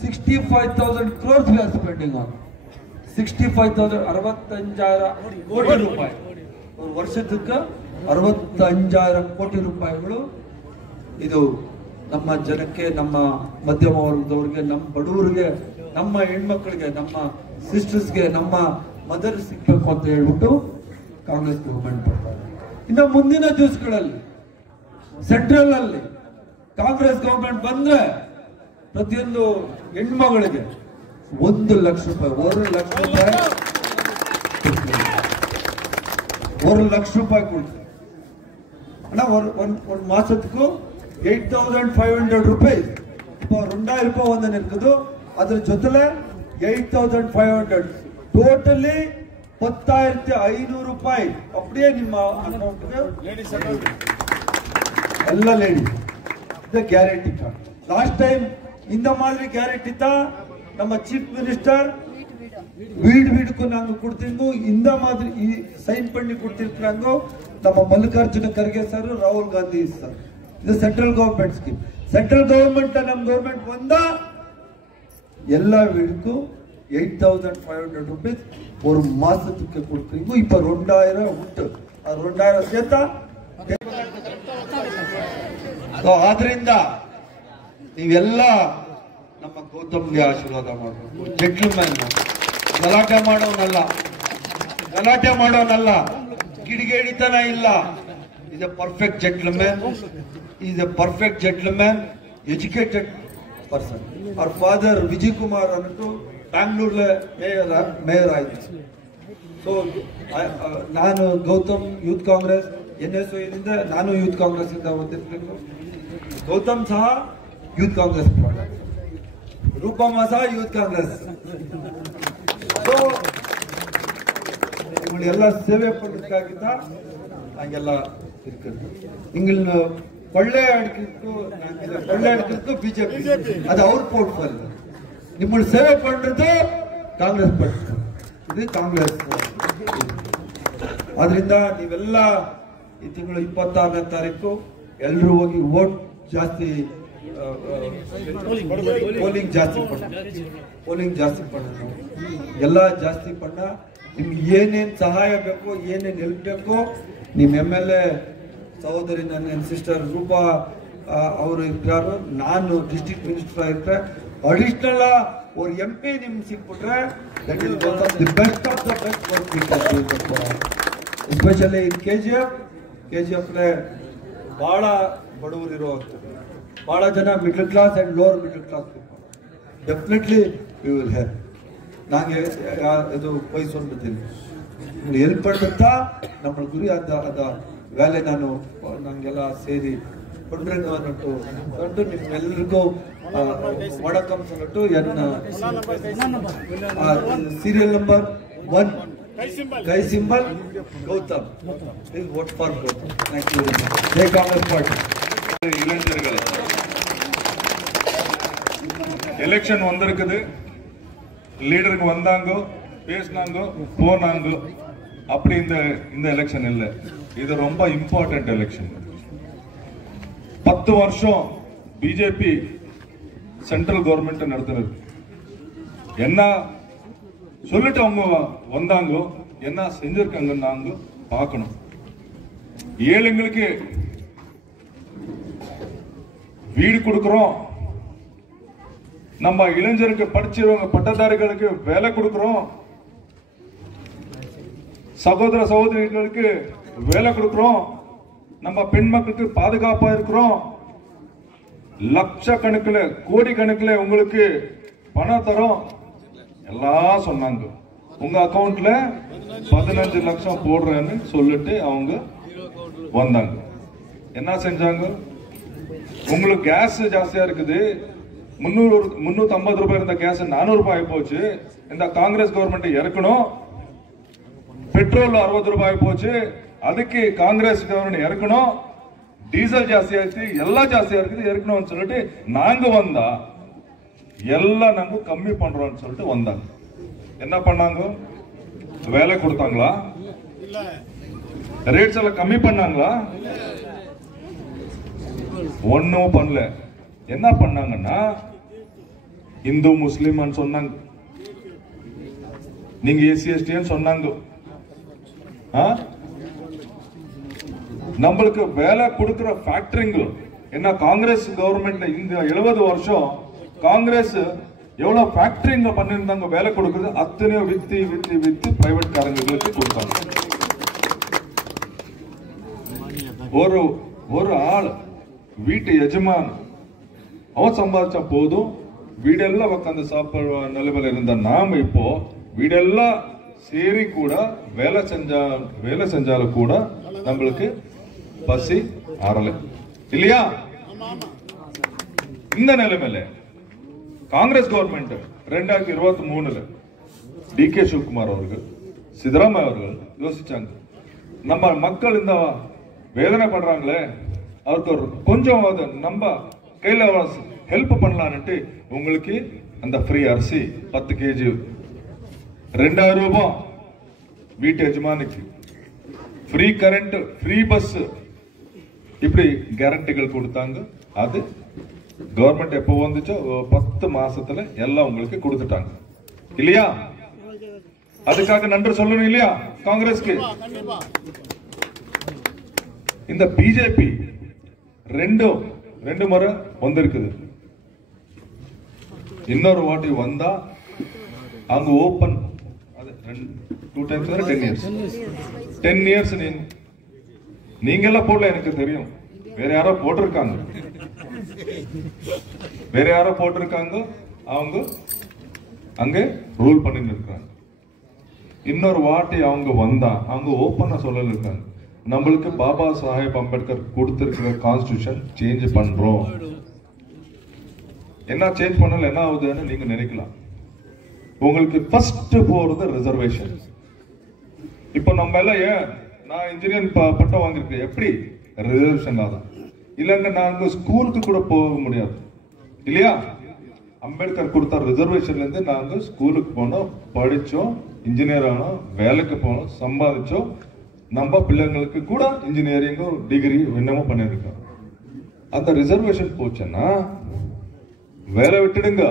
65,000 crores we are spending on. 65,000 65,000 ಕೋಟಿ ರೂಪಾಯಿ ಒಂದು ವರ್ಷಕ್ಕೆ, 65,000 ಕೋಟಿ ರೂಪಾಯಿಗಳು. ಇದು ನಮ್ಮ ಜನಕ್ಕೆ, ನಮ್ಮ ಮಧ್ಯಮ ವರ್ಗದವ್ರಿಗೆ, ನಮ್ಮ ಬಡವರಿಗೆ, ನಮ್ಮ ಹೆಣ್ಮಕ್ಳಿಗೆ, ನಮ್ಮ ಸಿಸ್ಟರ್ಸ್ಗೆ, ನಮ್ಮ ಮದರ್ ಸಿಗ್ಬೇಕು ಅಂತ ಹೇಳ್ಬಿಟ್ಟು ಕಾಂಗ್ರೆಸ್ ಗವರ್ಮೆಂಟ್ ಬರ್ತಾರೆ. ಇನ್ನು ಮುಂದಿನ ದಿವಸಗಳಲ್ಲಿ ಸೆಂಟ್ರಲ್ ಅಲ್ಲಿ ಕಾಂಗ್ರೆಸ್ ಗವರ್ಮೆಂಟ್ ಬಂದ್ರೆ ಪ್ರತಿಯೊಂದು ಹೆಣ್ಮಗಳಿಗೆ 1 ಲಕ್ಷ ರೂಪಾಯಿ, 1 ಲಕ್ಷ ರೂಪಾಯಿ, 1 ಲಕ್ಷ ರೂಪಾಯಿ ಕೊಡ್ತಾರೆ ಅಣ್ಣ. ಒಂದು ಮಾಸಕ್ಕೂ 8,500 ರೂಪಾಯಿ, 2,000 ರೂಪಾಯಿ ಒಂದನ್ನು ಇರ್ತದೆ. ಅದ್ರ ಜೊತೆಲೆ 8,500 ಟೋಟಲಿ 10,500 ರೂಪಾಯಿ ಅಪ್ಪಡಿಯೇ ನಿಮ್ಮ ಅಕೌಂಟ್ಗೆ ಎಲ್ಲ ಲೇಡೀಸ್. ಇದು ಗ್ಯಾರಂಟಿ ಕಾರ್ಡ್. ಲಾಸ್ಟ್ ಟೈಮ್ இந்த மாதிரி ಗ್ಯಾರಂಟಿ தான் நம்ம ಚೀಫ್ ಮಿನಿಸ್ಟರ್ வீடுக்கு நாங்க கொடுத்தீங்க. இந்த மாதிரி சைன் பண்ணி கொடுத்திருக்காங்க நம்ம மல்லிகார்ಜುನ ಖರ್ಗೆ ಸರ್, ರಾಹುಲ್ ಗಾಂಧಿ ಸರ್. ಇದು central government scheme. Central government ನಮ್ಮ ಗವರ್ಮೆಂಟ್ ಬಂದ ಎಲ್ಲ வீடுக்கு 8,500 ರೂಪಾಯಿ ஒரு மாசத்துக்கு கொடுக்குறீங்க. இப்ப 2,000 ಉಂಟು. ಆ 2,000 ಸೇತ. ಆದ್ರಿಂದ ನೀವೆಲ್ಲ ನಮ್ಮ ಗೌತಮ್ಗೆ ಆಶೀರ್ವಾದ ಮಾಡಬೇಕು. ಜೆಂಟ್ಲ್ಮನ್, ಗಲಾಟೆ ಮಾಡೋನಲ್ಲ, ಕಿಡಿಗೇಡಿತನ ಇಲ್ಲ. Is A perfect gentleman, educated person. ಅವ್ರ ಫಾದರ್ ವಿಜಯ್ ಕುಮಾರ್ ಅಂದ್ಬಿಟ್ಟು ಬ್ಯಾಂಗ್ಳೂರ್ಲೆ ಮೇಯರ್ ಆಯ್ತು. ಸೊ ನಾನು ಗೌತಮ್ ಯೂತ್ ಕಾಂಗ್ರೆಸ್ NSO ಇಂದ, ನಾನು ಯೂತ್ ಕಾಂಗ್ರೆಸ್ ಇಂದ ಬಂದಿರ್ಬೇಕು. ಗೌತಮ್ ಸಹ ಯೂತ್ ಕಾಂಗ್ರೆಸ್ ಪ್ರಾಡಕ್ಟ್, ರೂಪಮ್ಮ ಸಹ ಯೂತ್ ಕಾಂಗ್ರೆಸ್. ಸೊ ನಿಮ್ಮಳೆಲ್ಲ ಸೇವೆ ಪಡೋದಕ್ಕಾಗಿದ್ದ ಹಂಗೆಲ್ಲ ಇರ್ಕೊಂಡು ನಿಂಗಳನ್ನ ಕೊಳ್ಳೆ ಅಡ್ಕಿದ್ದು ಬಿಜೆಪಿ, ಅದು ಅವ್ರ ಪೋರ್ಟ್ಫೋಲಿಯೋ. ನಿಮ್ಮಳು ಸೇವೆ ಪಡ್ರದ್ದು ಕಾಂಗ್ರೆಸ್ ಪಟ್ಟು, ಇದು ಕಾಂಗ್ರೆಸ್. ಆದ್ರಿಂದ ನೀವೆಲ್ಲ ಈ ತಿಂಗಳು 26ನೇ ತಾರೀಕು ಎಲ್ಲರೂ ಹೋಗಿ ವೋಟ್ ಜಾಸ್ತಿ, ಪೋಲಿಂಗ್ ಜಾಸ್ತಿ ಪಡ ಎಲ್ಲ ಜಾಸ್ತಿ ಪಡ. ನಿಮ್ಗೆ ಏನೇನ್ ಸಹಾಯ ಬೇಕು, ಏನೇನ್ ಹೆಲ್ಪ್ ಬೇಕು, ನಿಮ್ MLA ಸಹೋದರಿ, ನನ್ನ ಸಿಸ್ಟರ್ ರೂಪಾ ಅವರು ಇರ್ತಾರು, ನಾನು ಡಿಸ್ಟ್ರಿಕ್ಟ್ ಮಿನಿಸ್ಟರ್ ಆಗಿದ್ರೆ, ಅಡಿಷನಲ್ ಅವ್ರ MP ನಿಮ್ಗೆ ಸಿಕ್ಬಿಟ್ರೆ that is one of the best of the best work we can do. Especially in KGF ಬಹಳ ಬಡವರು ಇರೋ, ಬಹಳ ಜನ middle class and lower middle class people. Definitely we will help. ನಂಗೆ ಇದು ವಹಿಸ್ಕೊಂಡಿದ್ದೀನಿ, ಹೆಲ್ಪ್ ಮಾಡುತ್ತಾ ನಮ್ಮ ಗುರಿ ಅದ ವೇಲೆ. ನಂಗೆಲ್ಲ ಸೇರಿ ಕೊಡ್ಬೇಕು ಅನ್ನಟ್ಟು ನಿಮ್ಮೆಲ್ಲರಿಗೂ ವಡಕಮ್ಸ್ ಅನ್ನಟ್ಟು ಸೀರಿಯಲ್ ನಂಬರ್ 1 ಕೈ symbol Gautam. Please vote for Gautam. Thank you very much. Jai Congress party. இளைஞர்கள் எலெக்ஷன் வந்திருக்குது, லீடருக்கு வந்தாங்க, பேசினாங்க, போனாங்க. அப்படி இந்த எலெக்ஷன் இல்ல, இது ரொம்ப இம்பார்ட்டன்ட் எலெக்ஷன். 10 வருஷம் பிஜேபி சென்ட்ரல் கவர்மெண்ட் நடத்துறது. என்ன சொல்லிட்டு அவங்க வந்தாங்க, என்ன செஞ்சிருக்காங்க நாங்க பார்க்கணும். ஏழைங்களுக்கு வீடு கொடுக்கிறோம், நம்ம இளைஞருக்கு படிச்சவங்க பட்டதாரிகளுக்கு வேலை கொடுக்கிறோம், சகோதர சகோதரிகளுக்கு வேலை கொடுக்கிறோம், நம்ம பெண் மக்களுக்கு பாதுகாப்பா இருக்கிறோம், லட்சக்கணக்கில் கோடி கணக்கில் உங்களுக்கு பணம் தரோம் எல்லாம் சொன்னாங்க. உங்க அக்கவுண்ட்ல 15 லட்சம் போடுறேன்னு சொல்லிட்டு அவங்க வந்தாங்க. என்ன செஞ்சாங்க? உங்களுக்கு கேஸ் ஜாஸ்தியா இருக்குது, 350 ரூபாய் இருந்த கேஸ் 400 ரூபாய் போச்சு. இந்த காங்கிரஸ் கவர்மெண்ட் இறக்கணும். பெட்ரோல் 60 ரூபாய் போச்சு, அதுக்கு காங்கிரஸ் கவர்மெண்ட் இறக்கணும். டீசல் ஜாஸ்தியா இருக்கு, எல்லாம் ஜாஸ்தியா இருக்குது, இறக்கணும்னு சொல்லிட்டு நாங்க வந்தா எல்லாம் நாங்க கம்மி பண்றோம்னு சொல்லிட்டு வந்தாங்க. என்ன பண்ணாங்க? வேலை கொடுத்தாங்களா? ரேட்ஸ் எல்லாம் கம்மி பண்ணாங்களா? ஒன்னும் பண்ணல. என்ன பண்ணாங்கன்னா, இந்து முஸ்லிம் சொன்னாங்க, நீங்க SC/ST சொன்னாங்க. நம்மளுக்கு வேலை கொடுக்கிற ஃபேக்டரிங்க என்ன, காங்கிரஸ் கவர்மெண்ட் இந்த 70 வருஷம் காங்கிரஸ் எவ்வளவு ஃபேக்டரிங்க பண்ணிருந்தாங்க வேலை கொடுக்கிறது, அத்தனையோ வித்து பிரைவேட் காரங்களுக்கு கொடுத்தாங்க. ஒரு ஆள் வீட்டு எஜமான் அவன் சம்பாதிச்சா போதும், வீடெல்லாம் உட்காந்து சாப்பிடுற நிலைமையில இருந்த நாம இப்போ வீடெல்லாம் சேரி கூட வேலை செஞ்சாலும் கூட நம்மளுக்கு பசி ஆறல இல்லையா? இந்த நிலைமையில காங்கிரஸ் கவர்மெண்ட் 2023 DK சிவகுமார் அவர்கள், சித்தராமையா அவர்கள் யோசிச்சாங்க, நம்ம மக்கள் இந்த வேதனை பண்றாங்களே, அவருக்கு ஒரு கொஞ்சம் நம்ம கையில ஹெல்ப் பண்ணலான்ட்டு உங்களுக்கு அந்த ஃப்ரீ அரிசி 10 kg 2000 ரூபாய், வீட்டு எஜமானுக்கு ஃப்ரீ கரண்ட், ஃப்ரீ பஸ், இப்படி கேரண்டிகள் கொடுத்தாங்க. அது கவர்மெண்ட் எப்போ வந்துச்சோ 10 மாசத்துல எல்லாம் உங்களுக்கு கொடுத்துட்டாங்க இல்லையா? அதுக்காக நன்றி சொல்லணும் இல்லையா காங்கிரஸ்க்கு? இந்த பிஜேபி ரெண்டு முறை வந்திருக்குது. இன்னொரு வாட்டி வந்தா அங்க ஓபன் 2 times 10 years 10 years நீங்க எல்லாம் போடல, எனக்கு தெரியும். வேற யாரோ போட்டிருக்காங்க அவங்க அங்க ரூல் பண்ணிட்டு இருக்காங்க. இன்னொரு வாட்டி அவங்க வந்தா அவங்க ஓப்பனா சொல்லல இருக்காங்க, நம்மளுக்கு பாபா சாஹேப் அம்பேத்கர் கொடுத்திருக்கிற கான்ஸ்டிடியூஷன் சேஞ்ச் பண்றோம். என்ன சேஞ்ச் பண்ணல என்ன ஆகுதுன்னு நீங்க நினைக்கலாம். உங்களுக்கு ஃபர்ஸ்ட் போறது ரிசர்வேஷன். இப்ப நம்ம எல்லாம் ஏன் நான் இன்ஜினியர் பட்டம் வாங்கியிருக்கேன், எப்படி ரிசர்வேஷன் தான். இல்லைங்க நாங்க ஸ்கூலுக்கு கூட போக முடியாது இல்லையா? அம்பேத்கர் கொடுத்த ரிசர்வேஷன்ல இருந்து நாங்க ஸ்கூலுக்கு போனோம், படிச்சோம், இன்ஜினியர் ஆனோம், வேலைக்கு போனோம், சம்பாதிச்சோம். நம்ம பிள்ளைங்களுக்கு கூட இன்ஜினியரிங்கோ டிகிரி என்னமோ பண்ணிருக்கோம். அந்த ரிசர்வேஷன் போச்சுன்னா வேலை விட்டுடுங்க,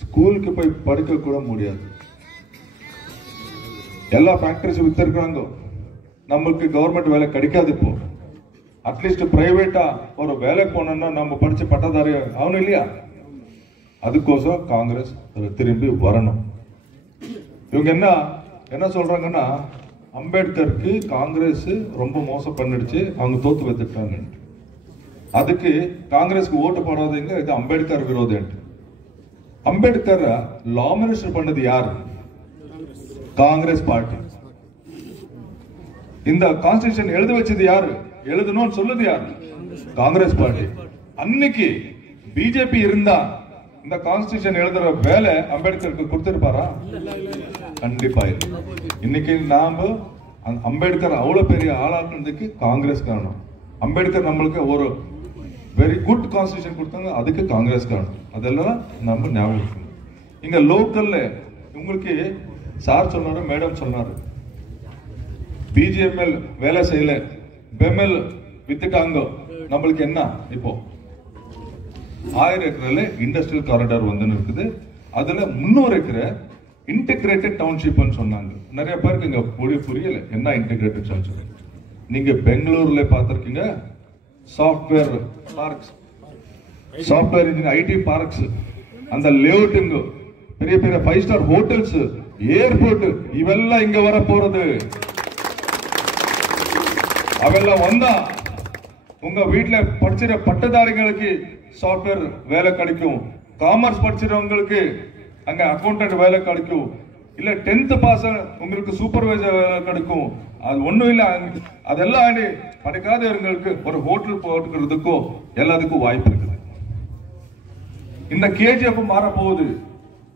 ஸ்கூலுக்கு போய் படிக்க கூட முடியாது. எல்லா ஃபேக்டரிஸ் வித்திருக்காங்க, நம்மளுக்கு கவர்மெண்ட் வேலை கிடைக்காது. இப்போ அட்லீஸ்ட் பிரைவேட்டா ஒரு வேலைக்கு போனோம்னா நம்ம படிச்ச பட்டதாரி ஆகணும் இல்லையா? அதுக்கோசம் காங்கிரஸ் திரும்பி வரணும். இவங்க என்ன சொல்றாங்கன்னா, அம்பேத்கருக்கு காங்கிரஸ் ரொம்ப மோசம் பண்ணிடுச்சு, அவங்க தோத்து வைத்துட்டாங்க. அதுக்கு காங்கிரஸ்க்கு ஓட்டு போடாதீங்க, இது அம்பேத்கர் விரோதம். அம்பேத்கர் லா மினிஸ்டர் பண்ணது யாரு? காங்கிரஸ் பார்ட்டி. இந்த கான்ஸ்டிடியூஷன் எழுத வச்சது யாரு? எழுதணும்னு சொல்லுது யாரு? காங்கிரஸ் பார்ட்டி. அன்னைக்கு பிஜேபி இருந்தா இந்த கான்ஸ்டிடியூஷன் எழுதுற வேலை அம்பேத்கருக்கு கொடுத்திருப்பாரா? கண்டிப்பா இல்லை. இன்னைக்கு நாம அம்பேத்கர் அவ்வளவு பெரிய ஆளாக்குறதுக்கு காங்கிரஸ் காரணம். அம்பேத்கர் நம்மளுக்கு ஒரு வெரி குட் கான்ஸ்டிடியூஷன் கொடுத்தாங்க, அதுக்கு காங்கிரஸ் காரணம். அதெல்லாம் நம்ம ஞாபகம் இருக்கணும். இங்க லோக்கல்ல உங்களுக்கு சார் சொன்னாரு, மேடம் சொன்னாரு, பிஜிஎம்எல் வேலை செய்யல, பெம்எல் வித்துட்டாங்க. நம்மளுக்கு என்ன இப்போ 1000 ஏக்கர்ல இண்டஸ்ட்ரியல் காரிடார் வந்து இருக்குது. அதுல 300 ஏக்கர் இன்டெகிரேட்டட் டவுன்ஷிப் சொன்னாங்க. நிறைய பேருக்கு இங்க புரியல என்ன இன்டெகிரேட்டட் டவுன்ஷிப். நீங்க பெங்களூர்ல பார்த்திருக்கீங்க, software parks, software engineer IT parks, அந்த லேஅவுட்டிங், பெரிய பெரிய 5 ஸ்டார் ஹோட்டல்ஸ், ஏர்போர்ட், இவெல்லாம் இங்க வர போறது. அவெல்லாம் வந்தா உங்க வீட்டுல படிச்சிட பட்டதாரிகளுக்கு சாஃப்ட்வேர் வேலை கிடைக்கும், காமர்ஸ் படிச்சிருவங்களுக்கு அங்க அக்கௌண்டன்ட் வேலை கிடைக்கும், இல்ல 10th பாஸ் உங்களுக்கு சூப்பர்வைசர் வேலை கிடைக்கும். அது ஒண்ணும் இல்ல, அதெல்லாம் படிக்காதவர்களுக்கு ஒரு ஹோட்டல் போட்டுக்கிறதுக்கோ எல்லாத்துக்கும் வாய்ப்பு இருக்குது. இந்த கேஜிஎஃப் மாற போகுது.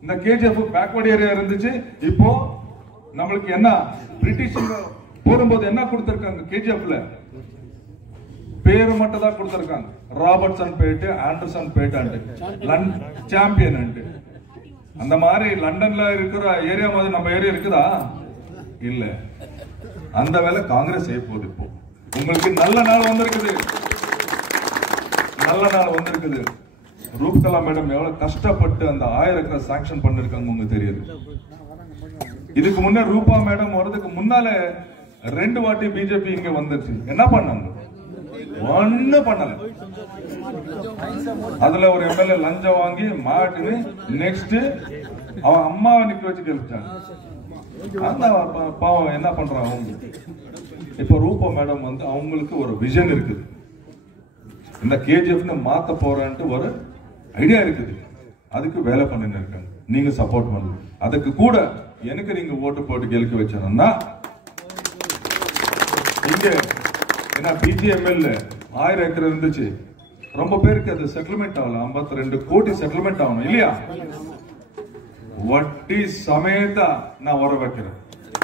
இந்த கேஜிஎஃப் பேக்வர்ட் ஏரியா இருந்துச்சு, இப்போ நம்மளுக்கு என்ன பிரிட்டிஷ் போடும்போது என்ன கொடுத்திருக்காங்க? கேஜிஎஃப்ல பேரு மட்டும் தான் கொடுத்திருக்காங்க. Robertson bat, Anderson bat, champion. அந்த மாதிரி லண்டன்ல இருக்கிற ஏரியா மாதிரி நம்ம ஏரியா இருக்குதா? இல்ல. அந்த வேலை காங்கிரஸ் செய்ய போகுது. இப்போ உங்களுக்கு நல்ல நாள் வந்திருக்குது, நல்ல நாள் வந்திருக்குது. ரூப்கலா மேடம் எவ்வளவு கஷ்டப்பட்டு அந்த 1000 ஏக்கர் சாங்ஷன் பண்ணிருக்காங்க உங்களுக்கு தெரியுது. இதுக்கு முன்ன ரூபா மேடம் வர்றதுக்கு முன்னால 2 வாட்டி பிஜேபி இங்க வந்துருச்சு. என்ன பண்ணாங்க? ஒண்ணும் பண்ணல. அதுல ஒரு எம்எல்ஏ லஞ்சம் வாங்கி மாட்டுன்னு நெக்ஸ்ட் அவன் அம்மாவை நிக்க வச்சு கழிச்சாங்க. அந்த பாவம் என்ன பண்றாங்க அவங்க? இப்ப ரூபா மேடம் வந்து அவங்களுக்கு ஒரு விஷன் இருக்குது, இந்த கேஜிஎஃப் மாத்த போறேன்ட்டு ஒரு ஐடியா இருக்குது. அதுக்கு வேலை பண்ணிட்டு இருக்காங்க. நீங்க சப்போர்ட் பண்ணல. அதுக்கு கூட எனக்கு நீங்க ஓட்டு போட்டு கேள்வி வச்சா இங்க என்ன பிஜிஎம்எல் 1000 ஏக்கர் இருந்துச்சு. ரொம்ப பேருக்கு அது செட்டில்மெண்ட் ஆகல. 52 கோடி செட்டில்மெண்ட் ஆகணும் இல்லையா? வட்டி சமேதா நான் வர வைக்கிறேன்.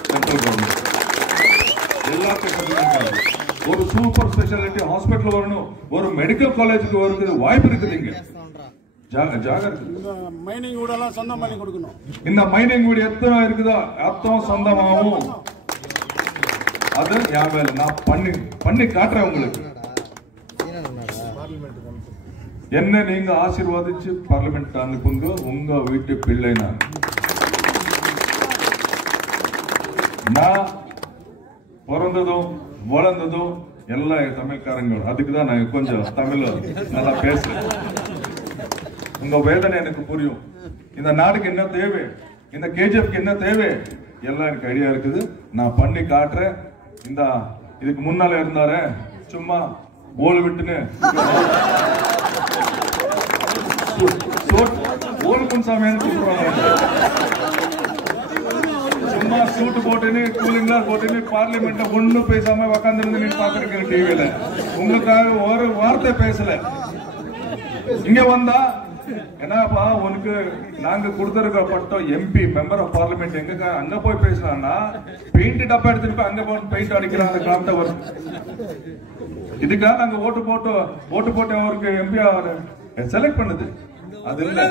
சென்ட்ரல் கவர்மெண்ட் எல்லாத்துக்கும் ஒரு சூப்பர் ஸ்பெஷாலிட்டி ஹாஸ்பிட்டல் வரணும், ஒரு மெடிக்கல் காலேஜுக்கு வருது வாய்ப்பு இருக்குது. இங்க மைனிங் வீடெல்லாம் சொந்தம் பண்ணி கொடுக்கணும். இந்த மைனிங் வீடு எத்தனை இருக்குதோ அத்தம் சொந்தமாகவும் அது என் வேலை. நான் பண்ணி காட்டுறேன் உங்களுக்கு. என்ன நீங்க ஆசீர்வாதிச்சு பார்லிமெண்ட் அனுப்புங்க. உங்க வீட்டு பிள்ளை நான் பிறந்ததும் வளர்ந்ததும் எல்லாம் தமிழ்காரங்க. அதுக்குதான் நான் கொஞ்சம் தமிழ் நல்லா பேசுறேன். உங்க வேதனை எனக்கு புரியும். இந்த நாடுக்கு என்ன தேவை, இந்த கேஜிஎஃப்க்கு என்ன தேவை எல்லாம் எனக்கு ஐடியா இருக்குது. நான் பண்ணி காட்டுறேன். இந்த இதுக்கு முன்னால இருந்தாரு சும்மா ஓல் விட்டுன்னு ஓல்குன் சாமியான்னு சொல்றாங்க. சும்மா சூட்டு போட்டுன்னு கூலிங் கிளாஸ் போட்டுன்னு பார்லிமெண்ட்ல ஒண்ணும் பேசாம உக்காந்துருந்து நீங்க பாக்குறீங்க டிவில. உங்களுக்காக ஒரு வார்த்தை பேசல. இங்க வந்தா என்னப்பா உனக்கு நாங்க கொடுத்திருக்க பட்டம் எம்பி மெம்பர் ஆஃப் பார்லிமெண்ட் எங்க அங்க போய் பேசலாம்னா பெயிண்ட் டப்பா எடுத்துட்டு போய் அங்க போய் பெயிண்ட் அடிக்கிறாங்க அந்த கிளாப் டவர். இதுக்காக நாங்க ஓட்டு போட்டு அவருக்கு எம்பி செலக்ட் பண்ணுது. அது இல்ல,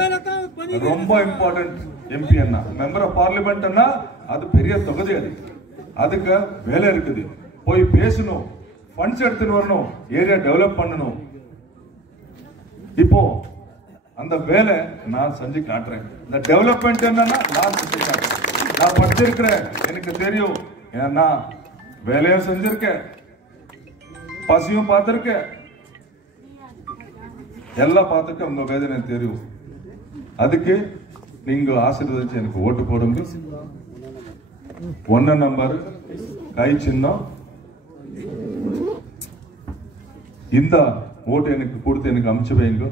ரொம்ப இம்பார்ட்டன்ட் எம்பி அண்ணா மெம்பர் ஆஃப் பார்லிமெண்ட் அண்ணா. அது பெரிய தொகுதி. அதுக்கு வேலை இருக்குது. போய் பேசணும், ஃபண்ட்ஸ் எடுத்துட்டு வரணும், ஏரியா டெவலப் பண்ணணும். இப்போ அந்த வேலை நான் செஞ்சு காட்டுறேன். இந்த டெவலப்மெண்ட் என்னன்னா நான் செஞ்சு காட்டுறேன். நான் படிச்சிருக்கிறேன், எனக்கு தெரியும். ஏன்னா வேலையும் செஞ்சிருக்கேன், பசியும் பார்த்திருக்கேன், எல்லாம் பார்த்துட்டு உங்க வேதனை தெரியும். அதுக்கு நீங்க ஆசீர்வதிச்சு எனக்கு ஓட்டு போடுங்க. 1 நம்பர் கை சின்னம். இந்த ஓட்டு எனக்கு கொடுத்து எனக்கு அமுச்சு வைங்க.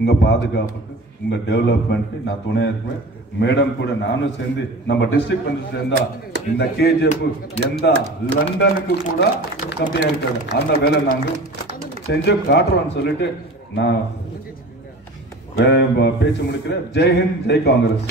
உங்க பாதுகாப்புக்கு, உங்க டெவலப்மெண்ட்க்கு நான் துணையா இருப்பேன். மேடம் கூட நானும் சேர்ந்து நம்ம டிஸ்ட்ரிக்ட் வந்து சேர்ந்தா இந்த கேஜிஎஃப் எந்த லண்டனுக்கு கூட கம்மியா இருக்காது. அந்த வேலை நாங்க செஞ்சு காட்டுறோம்னு சொல்லிட்டு நான் பேச்சு முடிக்கிறேன். ஜெய் ஹிந்த், ஜெய் காங்கிரஸ்.